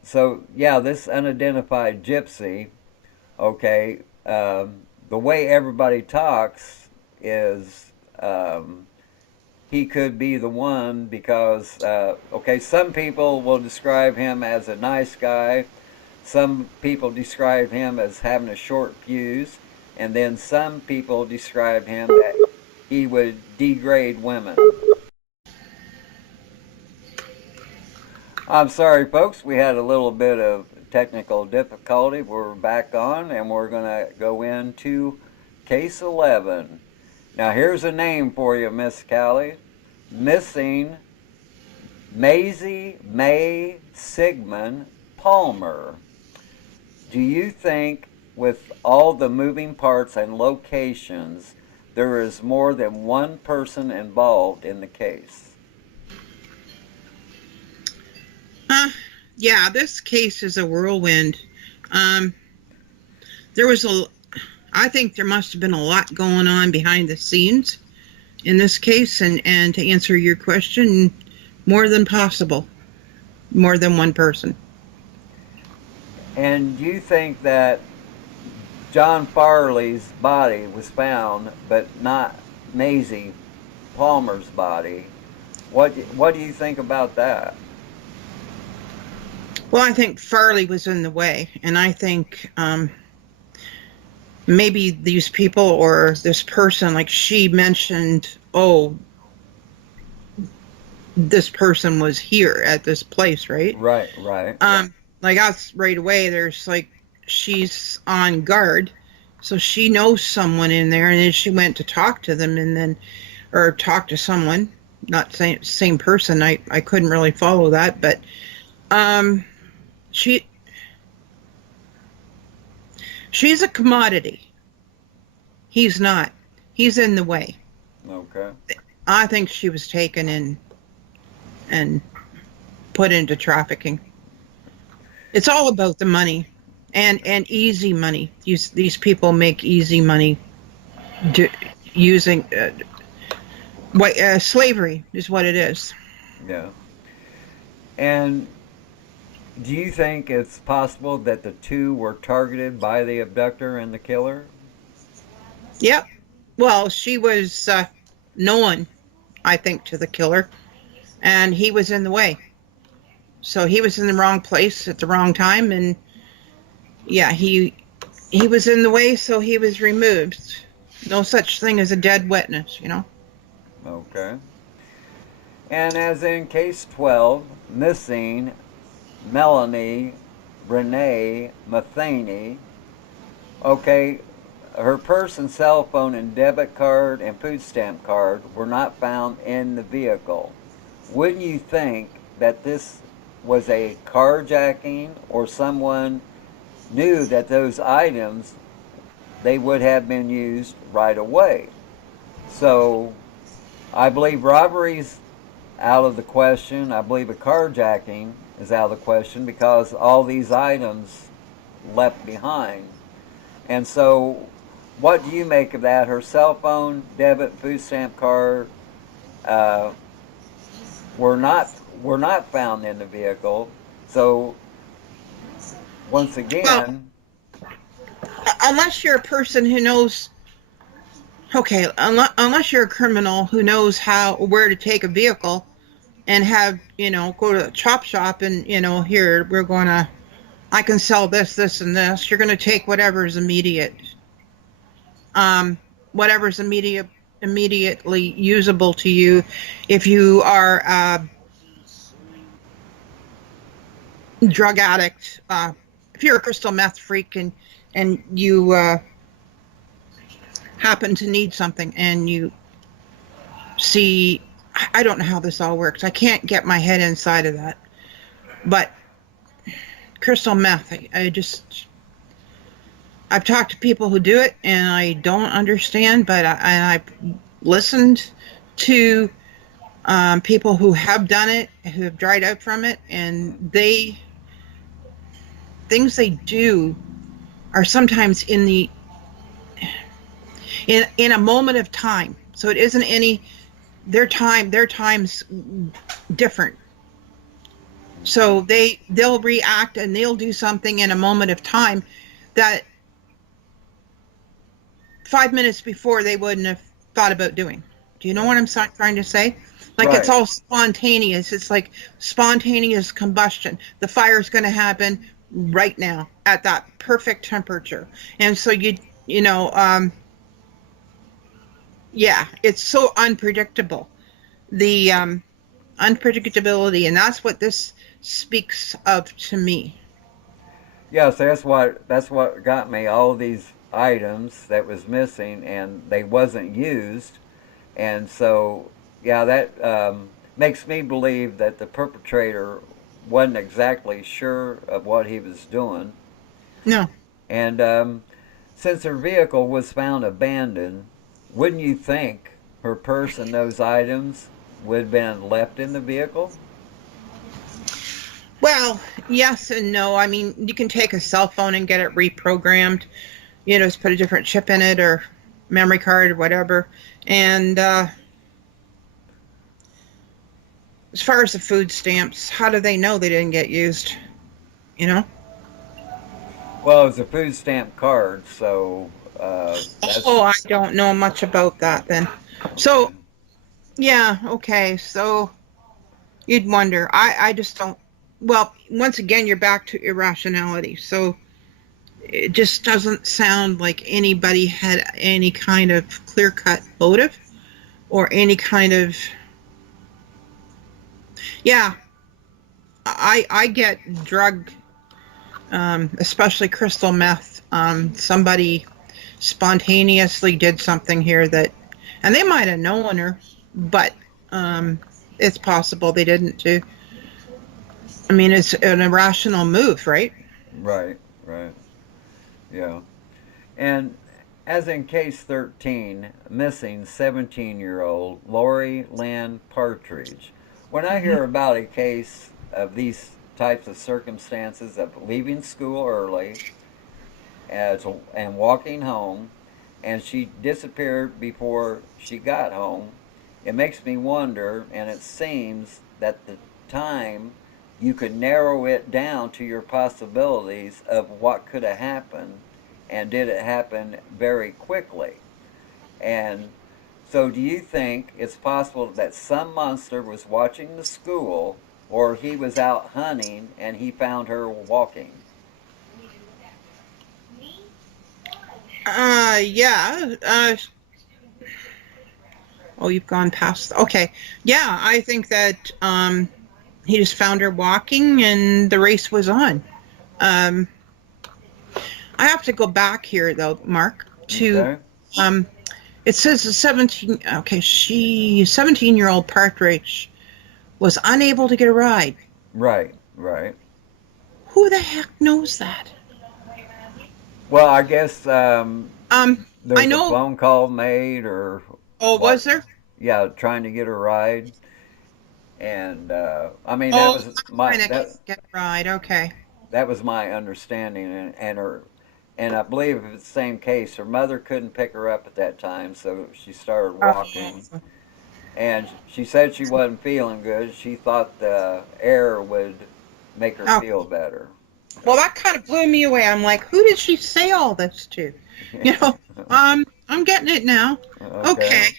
so, yeah, this unidentified gypsy, okay, the way everybody talks is he could be the one because, okay, some people will describe him as a nice guy. Some people describe him as having a short fuse. And then some people describe him that he would degrade women. I'm sorry, folks. We had a little bit of technical difficulty. We're back on, and we're going to go into case 11. Now, here's a name for you, Miss Cali. Missing Maisie Mae Sigmund Palmer. Do you think, with all the moving parts and locations, there is more than one person involved in the case? Yeah, this case is a whirlwind. Um, there was I think there must have been a lot going on behind the scenes in this case, and to answer your question, more than possible, more than one person. And do you think that John Farley's body was found, but not Maisie Palmer's body? What do you think about that? Well, I think Farley was in the way, and I think maybe these people or this person, like she mentioned, oh, this person was here at this place, right? Right, right. Like us right away, there's like she's on guard, so she knows someone in there, and then she went to talk to them, and then or talk to someone, not same person. I couldn't really follow that, but she she's a commodity. He's not. He's in the way. Okay. I think she was taken in and put into trafficking. It's all about the money and easy money. These people make easy money using slavery is what it is. Yeah. And do you think it's possible that the two were targeted by the abductor and the killer? Yep. Well, she was known, I think, to the killer, and he was in the way. So he was in the wrong place at the wrong time, and yeah, he was in the way, so he was removed. No such thing as a dead witness, you know. Okay. And as in case 12, missing Melanie Renee Matheny. Okay, her purse and cell phone and debit card and food stamp card were not found in the vehicle. Wouldn't you think that this was a carjacking, or someone knew that those items, they would have been used right away? So I believe robbery's out of the question. I believe a carjacking is out of the question because all these items left behind. And so what do you make of that? Her cell phone, debit, food stamp card uh, were not found in the vehicle. So once Well, again, unless you're a person who knows, okay, unless you're a criminal who knows where to take a vehicle and have, go to a chop shop and, here, I can sell this, this, and this. You're going to take whatever's immediate, whatever's immediately usable to you. If you are a drug addict, if you're a crystal meth freak and you happen to need something and you see, I don't know how this all works. I can't get my head inside of that. But crystal meth, I've talked to people who do it and I don't understand, but I've listened to people who have done it, who have dried out from it, and things they do are sometimes in a moment of time. So it isn't their time's different. So they'll react and they'll do something in a moment of time that 5 minutes before they wouldn't have thought about doing. Do you know what I'm trying to say? Like right. It's all spontaneous. It's like spontaneous combustion. The fire's going to happen right now at that perfect temperature. And so yeah, it's so unpredictable. The unpredictability, and that's what this speaks of to me. Yeah, so that's what got me. All of these items that was missing, and they wasn't used, and so yeah, that makes me believe that the perpetrator wasn't exactly sure of what he was doing, No. and since her vehicle was found abandoned, wouldn't you think her purse and those items would have been left in the vehicle? Well, yes and no. I mean, you can take a cell phone and get it reprogrammed, just put a different chip in it or memory card or whatever. And as far as the food stamps, how do they know they didn't get used? You know? Well, it was a food stamp card, so Oh, that's I don't know much about that then. okay. So, yeah, okay. So you'd wonder. I just don't. Well, once again, you're back to irrationality. So it just doesn't sound like anybody had any kind of clear cut motive or any kind of. Yeah, I get drug, especially crystal meth. Somebody spontaneously did something here that, and they might have known her, but um, it's possible they didn't too. I mean, it's an irrational move, right? Right, right, yeah. And as in case 13, missing 17-year-old Lori Lynn Partridge. When I Hmm. hear about a case of these types of circumstances of leaving school early and walking home, and she disappeared before she got home, it makes me wonder, and it seems that the time you could narrow it down to your possibilities of what could have happened, and did it happen very quickly. And so, do you think it's possible that some monster was watching the school, or he was out hunting and he found her walking? Yeah. Oh, you've gone past. Okay. Yeah, I think that he just found her walking and the race was on. Um, I have to go back here though, Mark, to Okay. um, it says the 17, okay, 17-year-old Partridge was unable to get a ride. Right, right. Who the heck knows that? Well, I guess I there's a know. phone call made or Oh, what? was there? Yeah, trying to get a ride, and I mean Oh, my trying to that get a ride. Okay. that was my understanding, and I believe it's the same case. Her mother couldn't pick her up at that time, so she started walking, Oh. and she said she wasn't feeling good. She thought the air would make her Oh. feel better. Well, that kind of blew me away. I'm like, who did she say all this to? You know, I'm getting it now. Okay. Okay.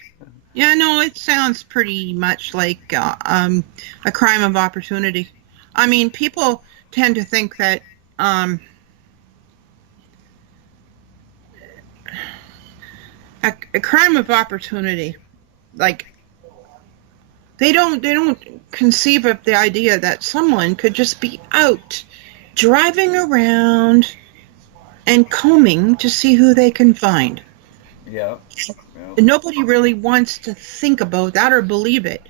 Yeah, no, it sounds pretty much like a crime of opportunity. I mean, people tend to think that um, a crime of opportunity, like they don't conceive of the idea that someone could just be out driving around and combing to see who they can find. Yeah. Yeah. Nobody really wants to think about that or believe it,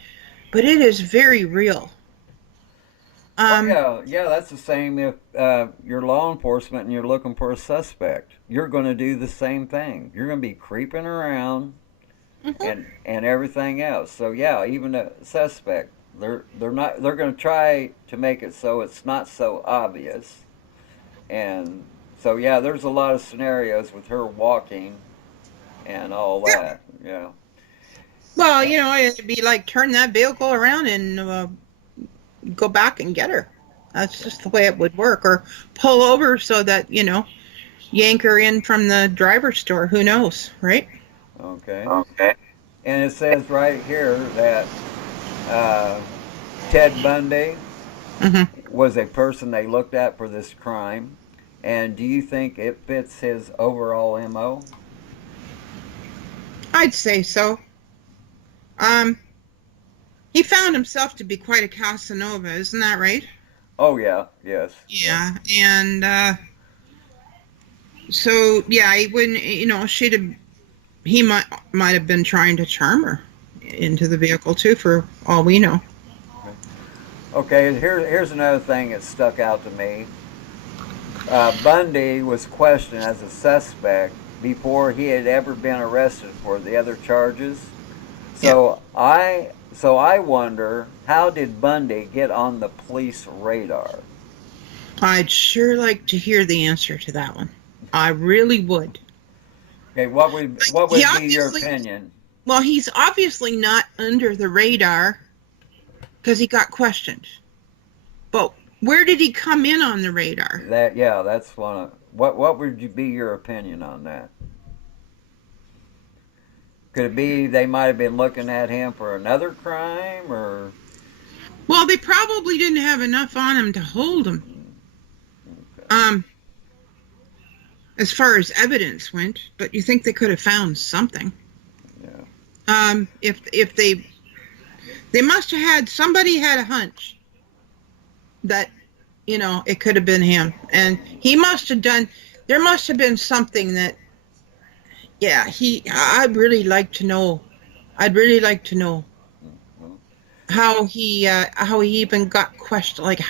but it is very real. Oh Um, yeah, yeah. That's the same if you're law enforcement and you're looking for a suspect. You're going to do the same thing. You're going to be creeping around mhm. and everything else. So yeah, even a suspect, they're going to try to make it so it's not so obvious. And so yeah, there's a lot of scenarios with her walking and all Yeah. that. Yeah. Well, it'd be like turn that vehicle around and go back and get her. That's just the way it would work. Or pull over so that, yank her in from the driver's door. Who knows, right? Okay. And it says right here that uh, Ted Bundy Hmm. was a person they looked at for this crime. And do you think it fits his overall MO? I'd say so. Um, He found himself to be quite a Casanova, isn't that right? Oh yeah, yes, yeah, Yeah, and so yeah, he wouldn't. She'd have. He might have been trying to charm her into the vehicle too, for all we know. okay. Okay, here's another thing that stuck out to me. Bundy was questioned as a suspect before he had ever been arrested for the other charges. Yep. So I wonder, how did Bundy get on the police radar? I'd sure like to hear the answer to that one. I really would. Okay, what He would be your obviously, opinion? well, he's obviously not under the radar because he got questioned. But where did he come in on the radar? That's one of what would you be your opinion on that? Could it be they might have been looking at him for another crime, or Well, they probably didn't have enough on him to hold him. Um, as far as evidence went, but you think they could have found something. yeah, If they must have had, somebody had a hunch that it could have been him, and he must have done. There must have been something that, yeah, I'd really like to know. I'd really like to know well, how he even got questioned. Like,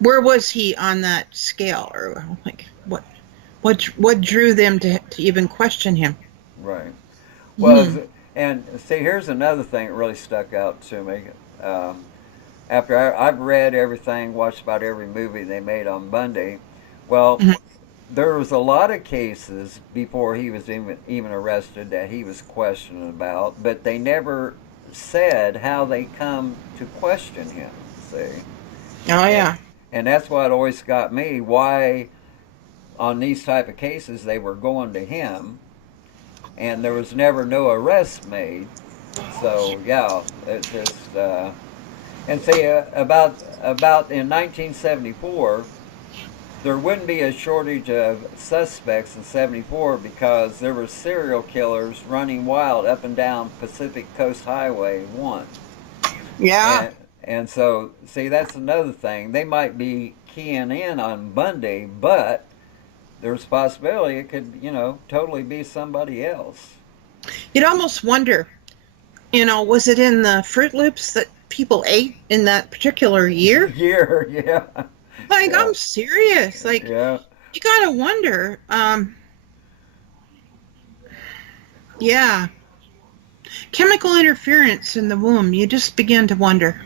where was he on that scale, or like what drew them to even question him? right. Well, Hmm. and see, here's another thing that really stuck out to me. Um, After I've read everything, watched about every movie they made on Bundy, well, Mhm. there was a lot of cases before he was even arrested that he was questioned about, but they never said how they come to question him. See, Oh and, yeah. and that's what always got me. Why on these type of cases they were going to him, and there was never no arrest made. So yeah, it just and say about in 1974, there wouldn't be a shortage of suspects in 74 because there were serial killers running wild up and down Pacific Coast Highway 1. Yeah. And so, see, that's another thing. They might be keying in on Bundy, but there's a possibility it could, totally be somebody else. You'd almost wonder, was it in the Fruit Loops that people ate in that particular year? Year, yeah, Like, yeah, I'm serious. Like, yeah. you gotta wonder. Yeah, chemical interference in the womb. You just begin to wonder.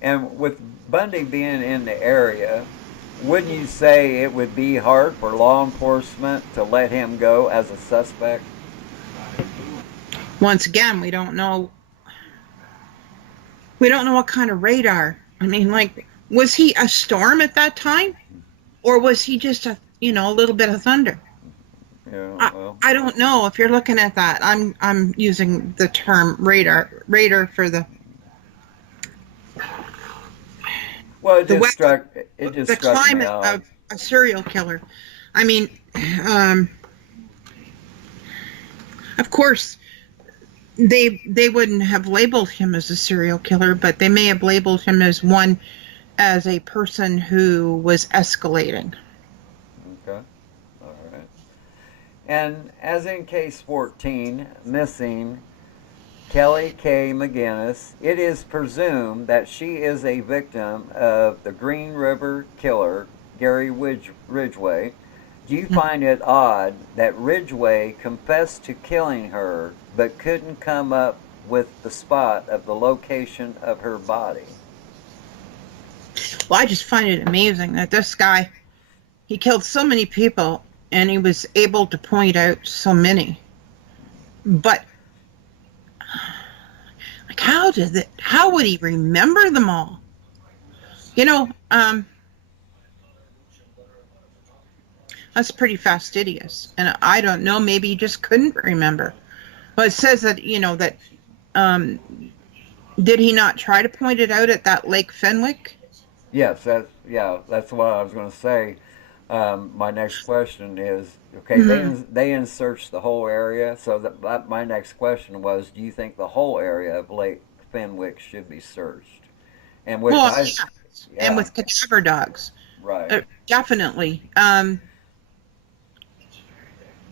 And with Bundy being in the area, wouldn't you say it would be hard for law enforcement to let him go as a suspect? Once again, we don't know. We don't know what kind of radar. I mean, like, was he a storm at that time, or was he just a little bit of thunder? Yeah, I, well, I don't know if you're looking at that. I'm using the term radar for well, the weapon, it just the struck me climate odd. of a serial killer. I mean, um, of course, they wouldn't have labeled him as a serial killer, but they may have labeled him as a person who was escalating. Okay, all right. And as in case 14, missing Kelly K. McGinnis, it is presumed that she is a victim of the Green River killer, Gary Ridgway. Do you find it odd that Ridgway confessed to killing her but couldn't come up with the spot of the location of her body? Well, I just find it amazing that this guy, he killed so many people and he was able to point out so many. But like, how would he remember them all? You know, um, that's pretty fastidious. And I don't know, maybe he just couldn't remember. But it says that, that, um, did he not try to point it out at that Lake Fenwick? Yes, that's what I was going to say. My next question is okay. Hmm. They didn't search the whole area, so my next question was, do you think the whole area of Fenwick should be searched. And which Well, I, yeah. And yeah, with cadaver dogs, right, definitely.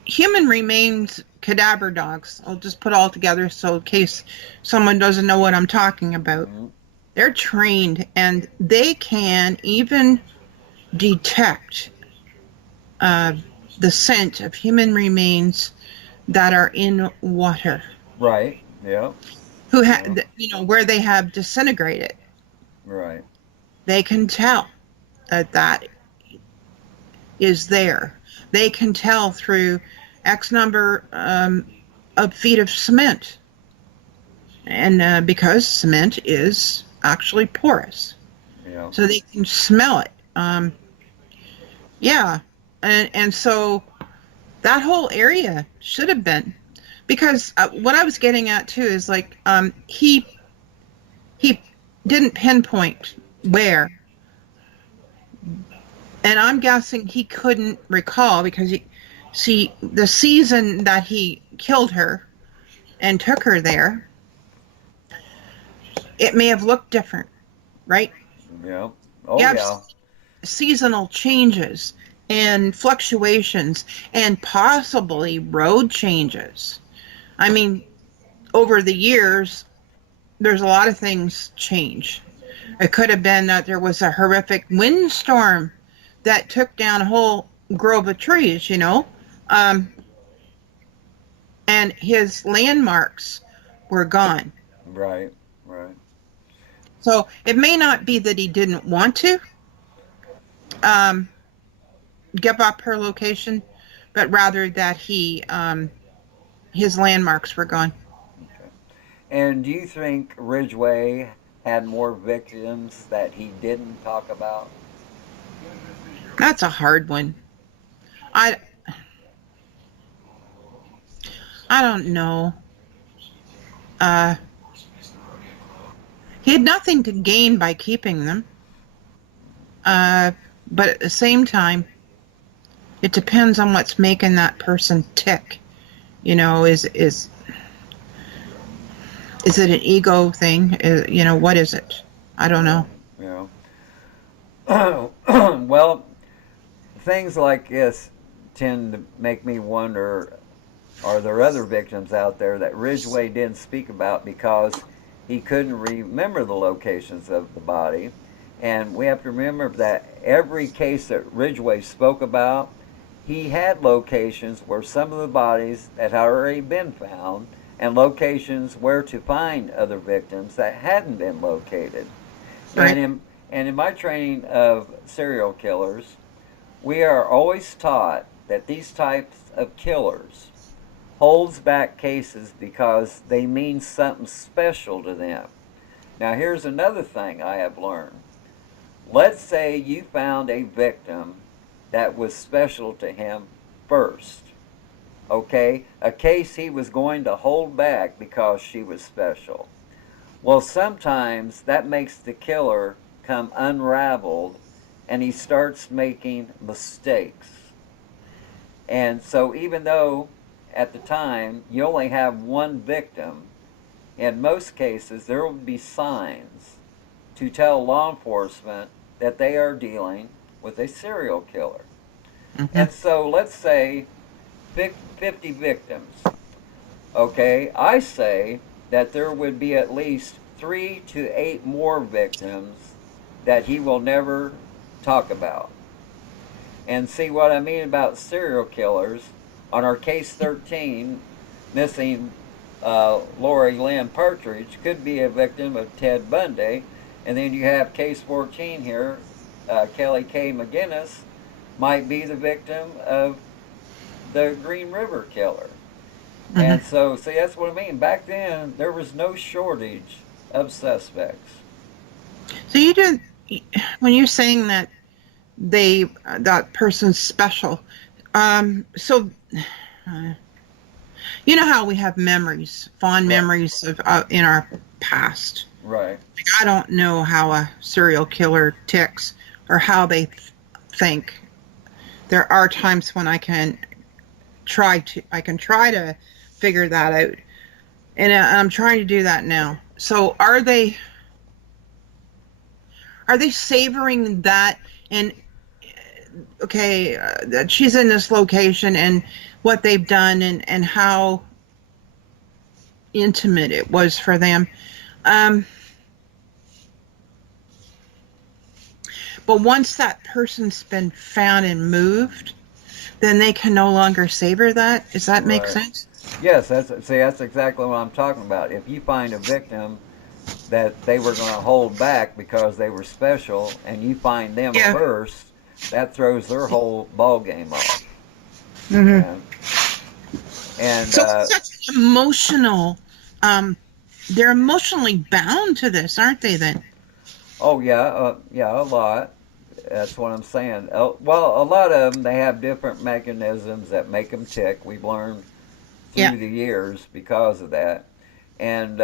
Human remains, cadaver dogs. I'll just put all together so in case someone doesn't know what I'm talking about. hmm, They're trained and they can even detect uh, the scent of human remains that are in water, right, yeah, who yeah, where they have disintegrated. right, They can tell that that is there. They can tell through X number of feet of cement, and because cement is actually porous, yeah, so they can smell it. Yeah, and so that whole area should have been, because what I was getting at too is like he didn't pinpoint where, and I'm guessing he couldn't recall because he see the season that he killed her and took her there, it may have looked different, right? yeah. You Oh, have yeah, seasonal changes and fluctuations and possibly road changes. I mean, over the years, there's a lot of things change. It could have been that there was a horrific windstorm that took down a whole grove of trees, um, and his landmarks were gone. right, right. So it may not be that he didn't want to um, give up her location, but rather that his landmarks were gone. Okay. And do you think Ridgeway had more victims that he didn't talk about? That's a hard one. I I don't know. Uh, he had nothing to gain by keeping them. Uh, but at the same time, it depends on what's making that person tick. Is it an ego thing? What is it? I don't know. Yeah, yeah. Well, things like this tend to make me wonder, are there other victims out there that Ridgway didn't speak about because he couldn't remember the locations of the body? And we have to remember that every case that Ridgway spoke about, he had locations where some of the bodies that had already been found and locations where to find other victims that hadn't been located. And Right. in my training of serial killers, we are always taught that these types of killers holds back cases because they mean something special to them. Now, here's another thing I have learned. Let's say you found a victim that was special to him first, okay? A case he was going to hold back because she was special. Well, sometimes that makes the killer come unraveled and he starts making mistakes. And so, even though at the time you only have one victim, in most cases there will be signs to tell law enforcement that they are dealing with a serial killer. Hmm. And so, let's say 50 victims. Okay, I say that there would be at least 3 to 8 more victims that he will never talk about. And see what I mean about serial killers. On our case 13, missing Lori Lynn Partridge could be a victim of Ted Bundy. And then you have case 14 here, Kelly K. McGinnis might be the victim of the Green River killer. Hmm. And so, see, that's what I mean. Back then, there was no shortage of suspects. So you did when you're saying that that person's special. So uh, you know how we have memories, fond Right, memories of in our past. right, Like, I don't know how a serial killer ticks or how they think. There are times when I can try to figure that out, and I'm trying to do that now. So are they savoring that? And okay, that she's in this location and what they've done and how intimate it was for them. Um, but once that person's been found and moved, then they can no longer savor that. Does that make Right. sense? Yes, that's exactly what I'm talking about. If you find a victim that they were going to hold back because they were special, and you find them Yeah. first, that throws their whole ball game off. Hmm. And and So it's such an emotional. Um, they're emotionally bound to this, aren't they? Then. oh yeah, yeah, a lot. That's what I'm saying. Well, a lot of them they have different mechanisms that make them tick. We've learned Yeah. through the years because of that. And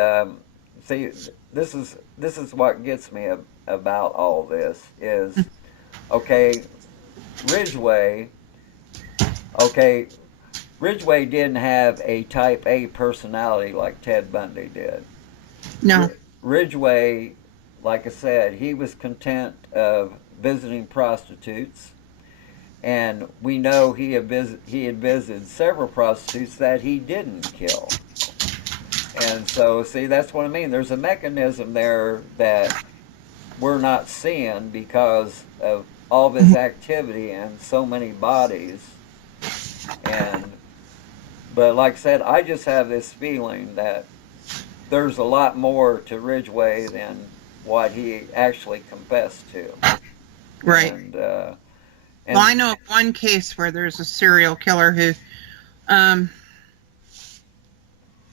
see, this is what gets me about all this is okay. Ridgeway, okay, Ridgeway didn't have a type A personality like Ted Bundy did. No. Ridgeway, like I said, he was content of visiting prostitutes, and we know he had visited several prostitutes that he didn't kill. And so, see, that's what I mean. There's a mechanism there that we're not seeing because of all this activity and so many bodies. And but like I said, I just have this feeling that there's a lot more to Ridgeway than what he actually confessed to. Right. And Well, I and know of one case where there's a serial killer who um,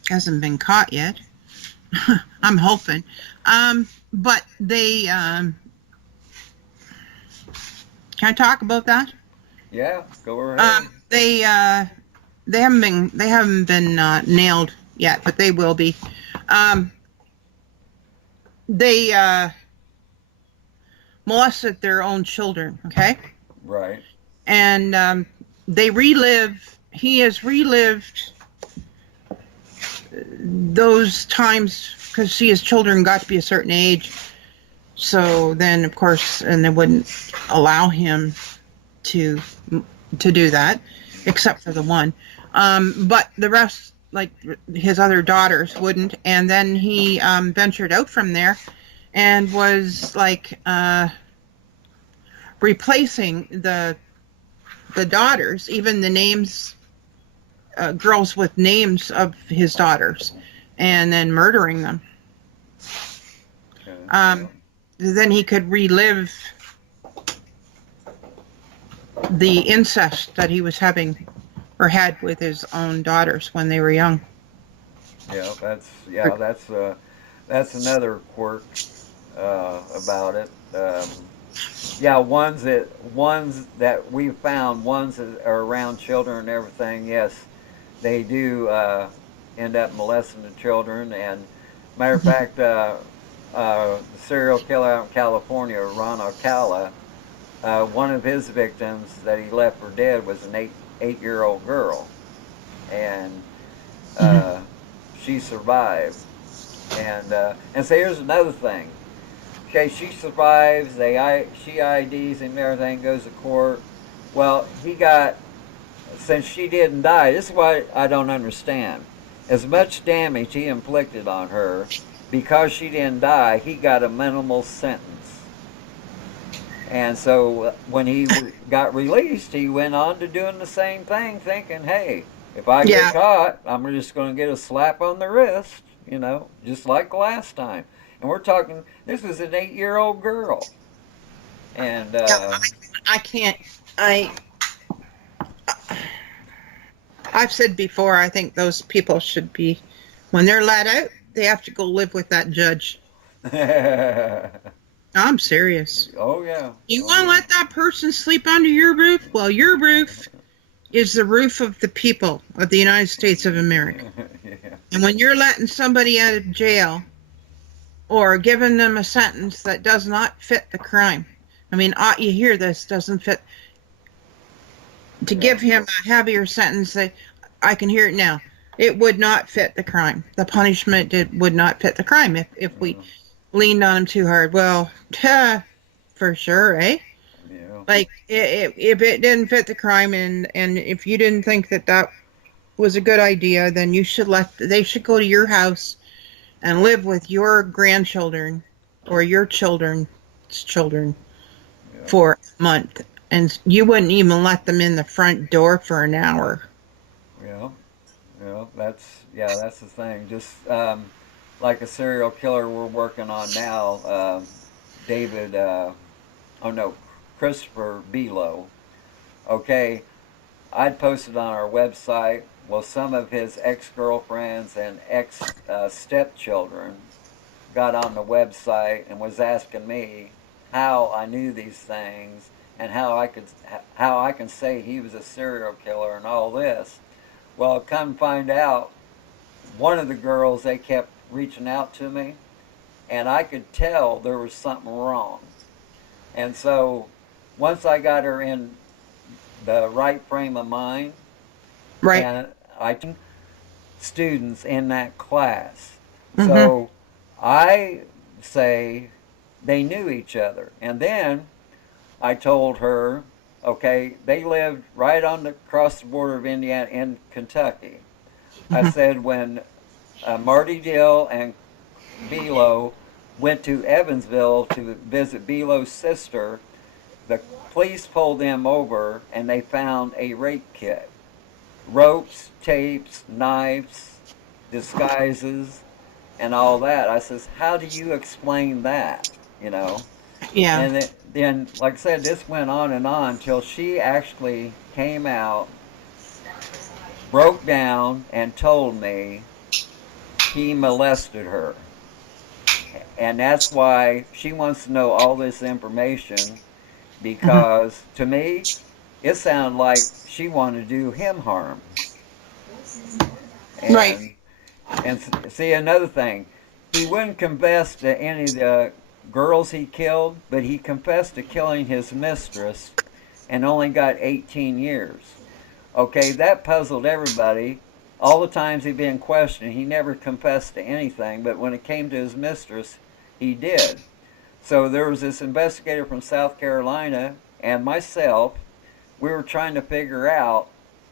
hasn't been caught yet. I'm hoping. But they can I talk about that? yeah, go ahead. They haven't been nailed yet, but they will be. Um, they molested their own children. Okay, Right. and they relive. He has relived those times because his children got to be a certain age. So then, of course, and they wouldn't allow him to do that, except for the one. But the rest, like his other daughters, wouldn't. And then he ventured out from there and was like replacing the daughters, even the names, girls with names of his daughters, and then murdering them. Okay. Um, then he could relive the incest that he was having or had with his own daughters when they were young. Yeah, that's another quirk about it. Yeah, ones that we found, ones that are around children and everything. Yes, they do end up molesting the children. And matter of fact, the serial killer out in California, Ron Ocala, one of his victims that he left for dead was an eight-year-old girl, and uh, she survived. And so here's another thing. Okay, she survives. She IDs him and everything, goes to court. Well, he got, since she didn't die. This is what I don't understand. As much damage he inflicted on her, because she didn't die, he got a minimal sentence. And so when he got released, he went on to doing the same thing, thinking, hey, if I get Yeah, caught, I'm just going to get a slap on the wrist, just like last time. And we're talking, this was an 8-year-old girl. And, I can't. I've said before, I think those people should be, when they're let out, they have to go live with that judge. I'm serious. oh, yeah. You Oh, want to yeah. let that person sleep under your roof? Well, your roof is the roof of the people of the United States of America. yeah. And when you're letting somebody out of jail or giving them a sentence that does not fit the crime, I mean, you hear this, doesn't fit, to Yeah. give him a heavier sentence, that I can hear it now. It would not fit the crime. The punishment would not fit the crime if we Yeah. leaned on him too hard. Well, for sure, eh? Yeah. Like if it didn't fit the crime and if you didn't think that that was a good idea, then you should let they should go to your house and live with your grandchildren or your children's children Yeah. for a month, and you wouldn't even let them in the front door for an hour. Yeah. Yeah. That's the thing. Just like a serial killer we're working on now, David. Oh no, Christopher Below. Okay, I'd posted on our website. Well, some of his ex girlfriends and ex stepchildren got on the website and was asking me how I knew these things and how I can say he was a serial killer and all this. Well, come find out, one of the girls, they kept reaching out to me, and I could tell there was something wrong. And so once I got her in the right frame of mind, Right. and I students in that class. Mm-hmm. So I say they knew each other. And then I told her, okay, they lived right on the across the border of Indiana and Kentucky. I Mm-hmm. said when Marty Dill and Belo went to Evansville to visit Belo's sister, the police pulled them over and they found a rape kit: ropes, tapes, knives, disguises, and all that. I says, how do you explain that? You know? Yeah. And then, like I said, this went on and on till she actually came out, broke down, and told me he molested her. And that's why she wants to know all this information, Mm-hmm. because to me, it sounded like she wanted to do him harm. Right. And see, another thing, he wouldn't confess to any of the girls he killed, but he confessed to killing his mistress and only got 18 years. Okay, that puzzled everybody. All the times he'd been questioned, he never confessed to anything, but when it came to his mistress, he did. So there was this investigator from South Carolina and myself. We were trying to figure out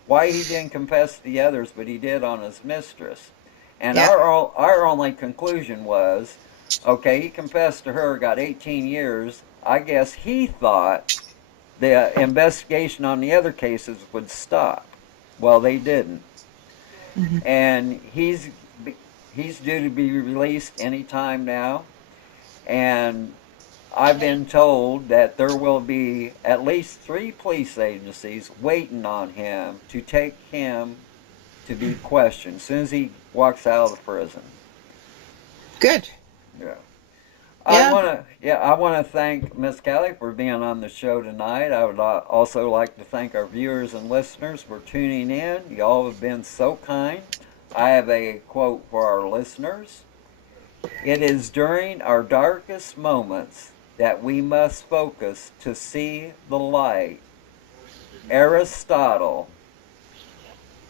why he didn't confess to the others, but he did on his mistress. And Yeah. our only conclusion was, okay, he confessed to her, got 18 years. I guess he thought the investigation on the other cases would stop. Well, they didn't. Mm-hmm. And he's due to be released any time now. And I've been told that there will be at least 3 police agencies waiting on him to take him to be questioned as soon as he walks out of the prison. Good. Yeah. Yeah. I want to thank Miss Cali for being on the show tonight. I would also like to thank our viewers and listeners for tuning in. Y'all have been so kind. I have a quote for our listeners. It is during our darkest moments that we must focus to see the light. Aristotle.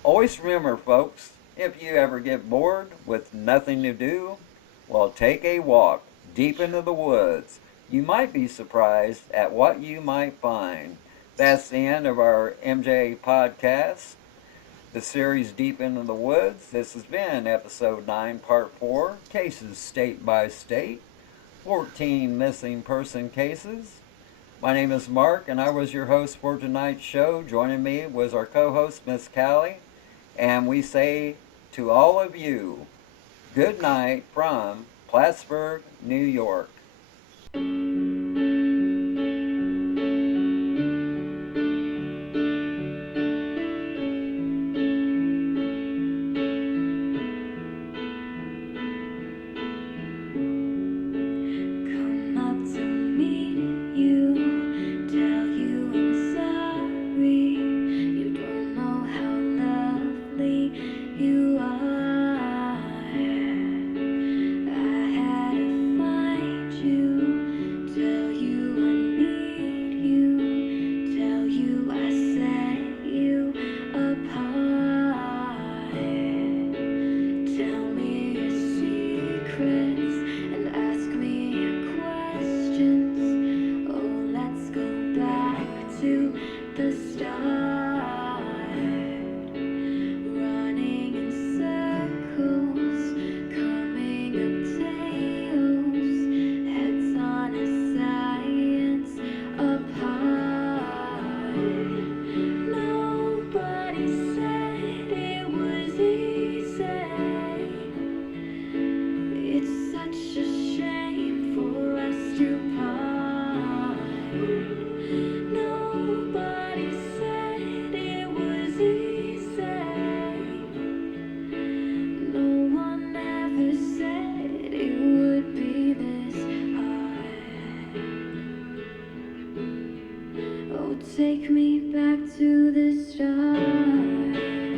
Always remember, folks, if you ever get bored with nothing to do, well, take a walk deep into the woods. You might be surprised at what you might find. That's the end of our MJ podcast, the series Deep into the Woods. This has been episode 9, part 4, cases state by state, 14 missing person cases. My name is Mark, and I was your host for tonight's show. Joining me was our co host, Miss Callie, and we say to all of you, good night from Plattsburgh, New York. Come up to meet you, tell you I'm sorry. You don't know how lovely you are. I had to find Take me back to the start.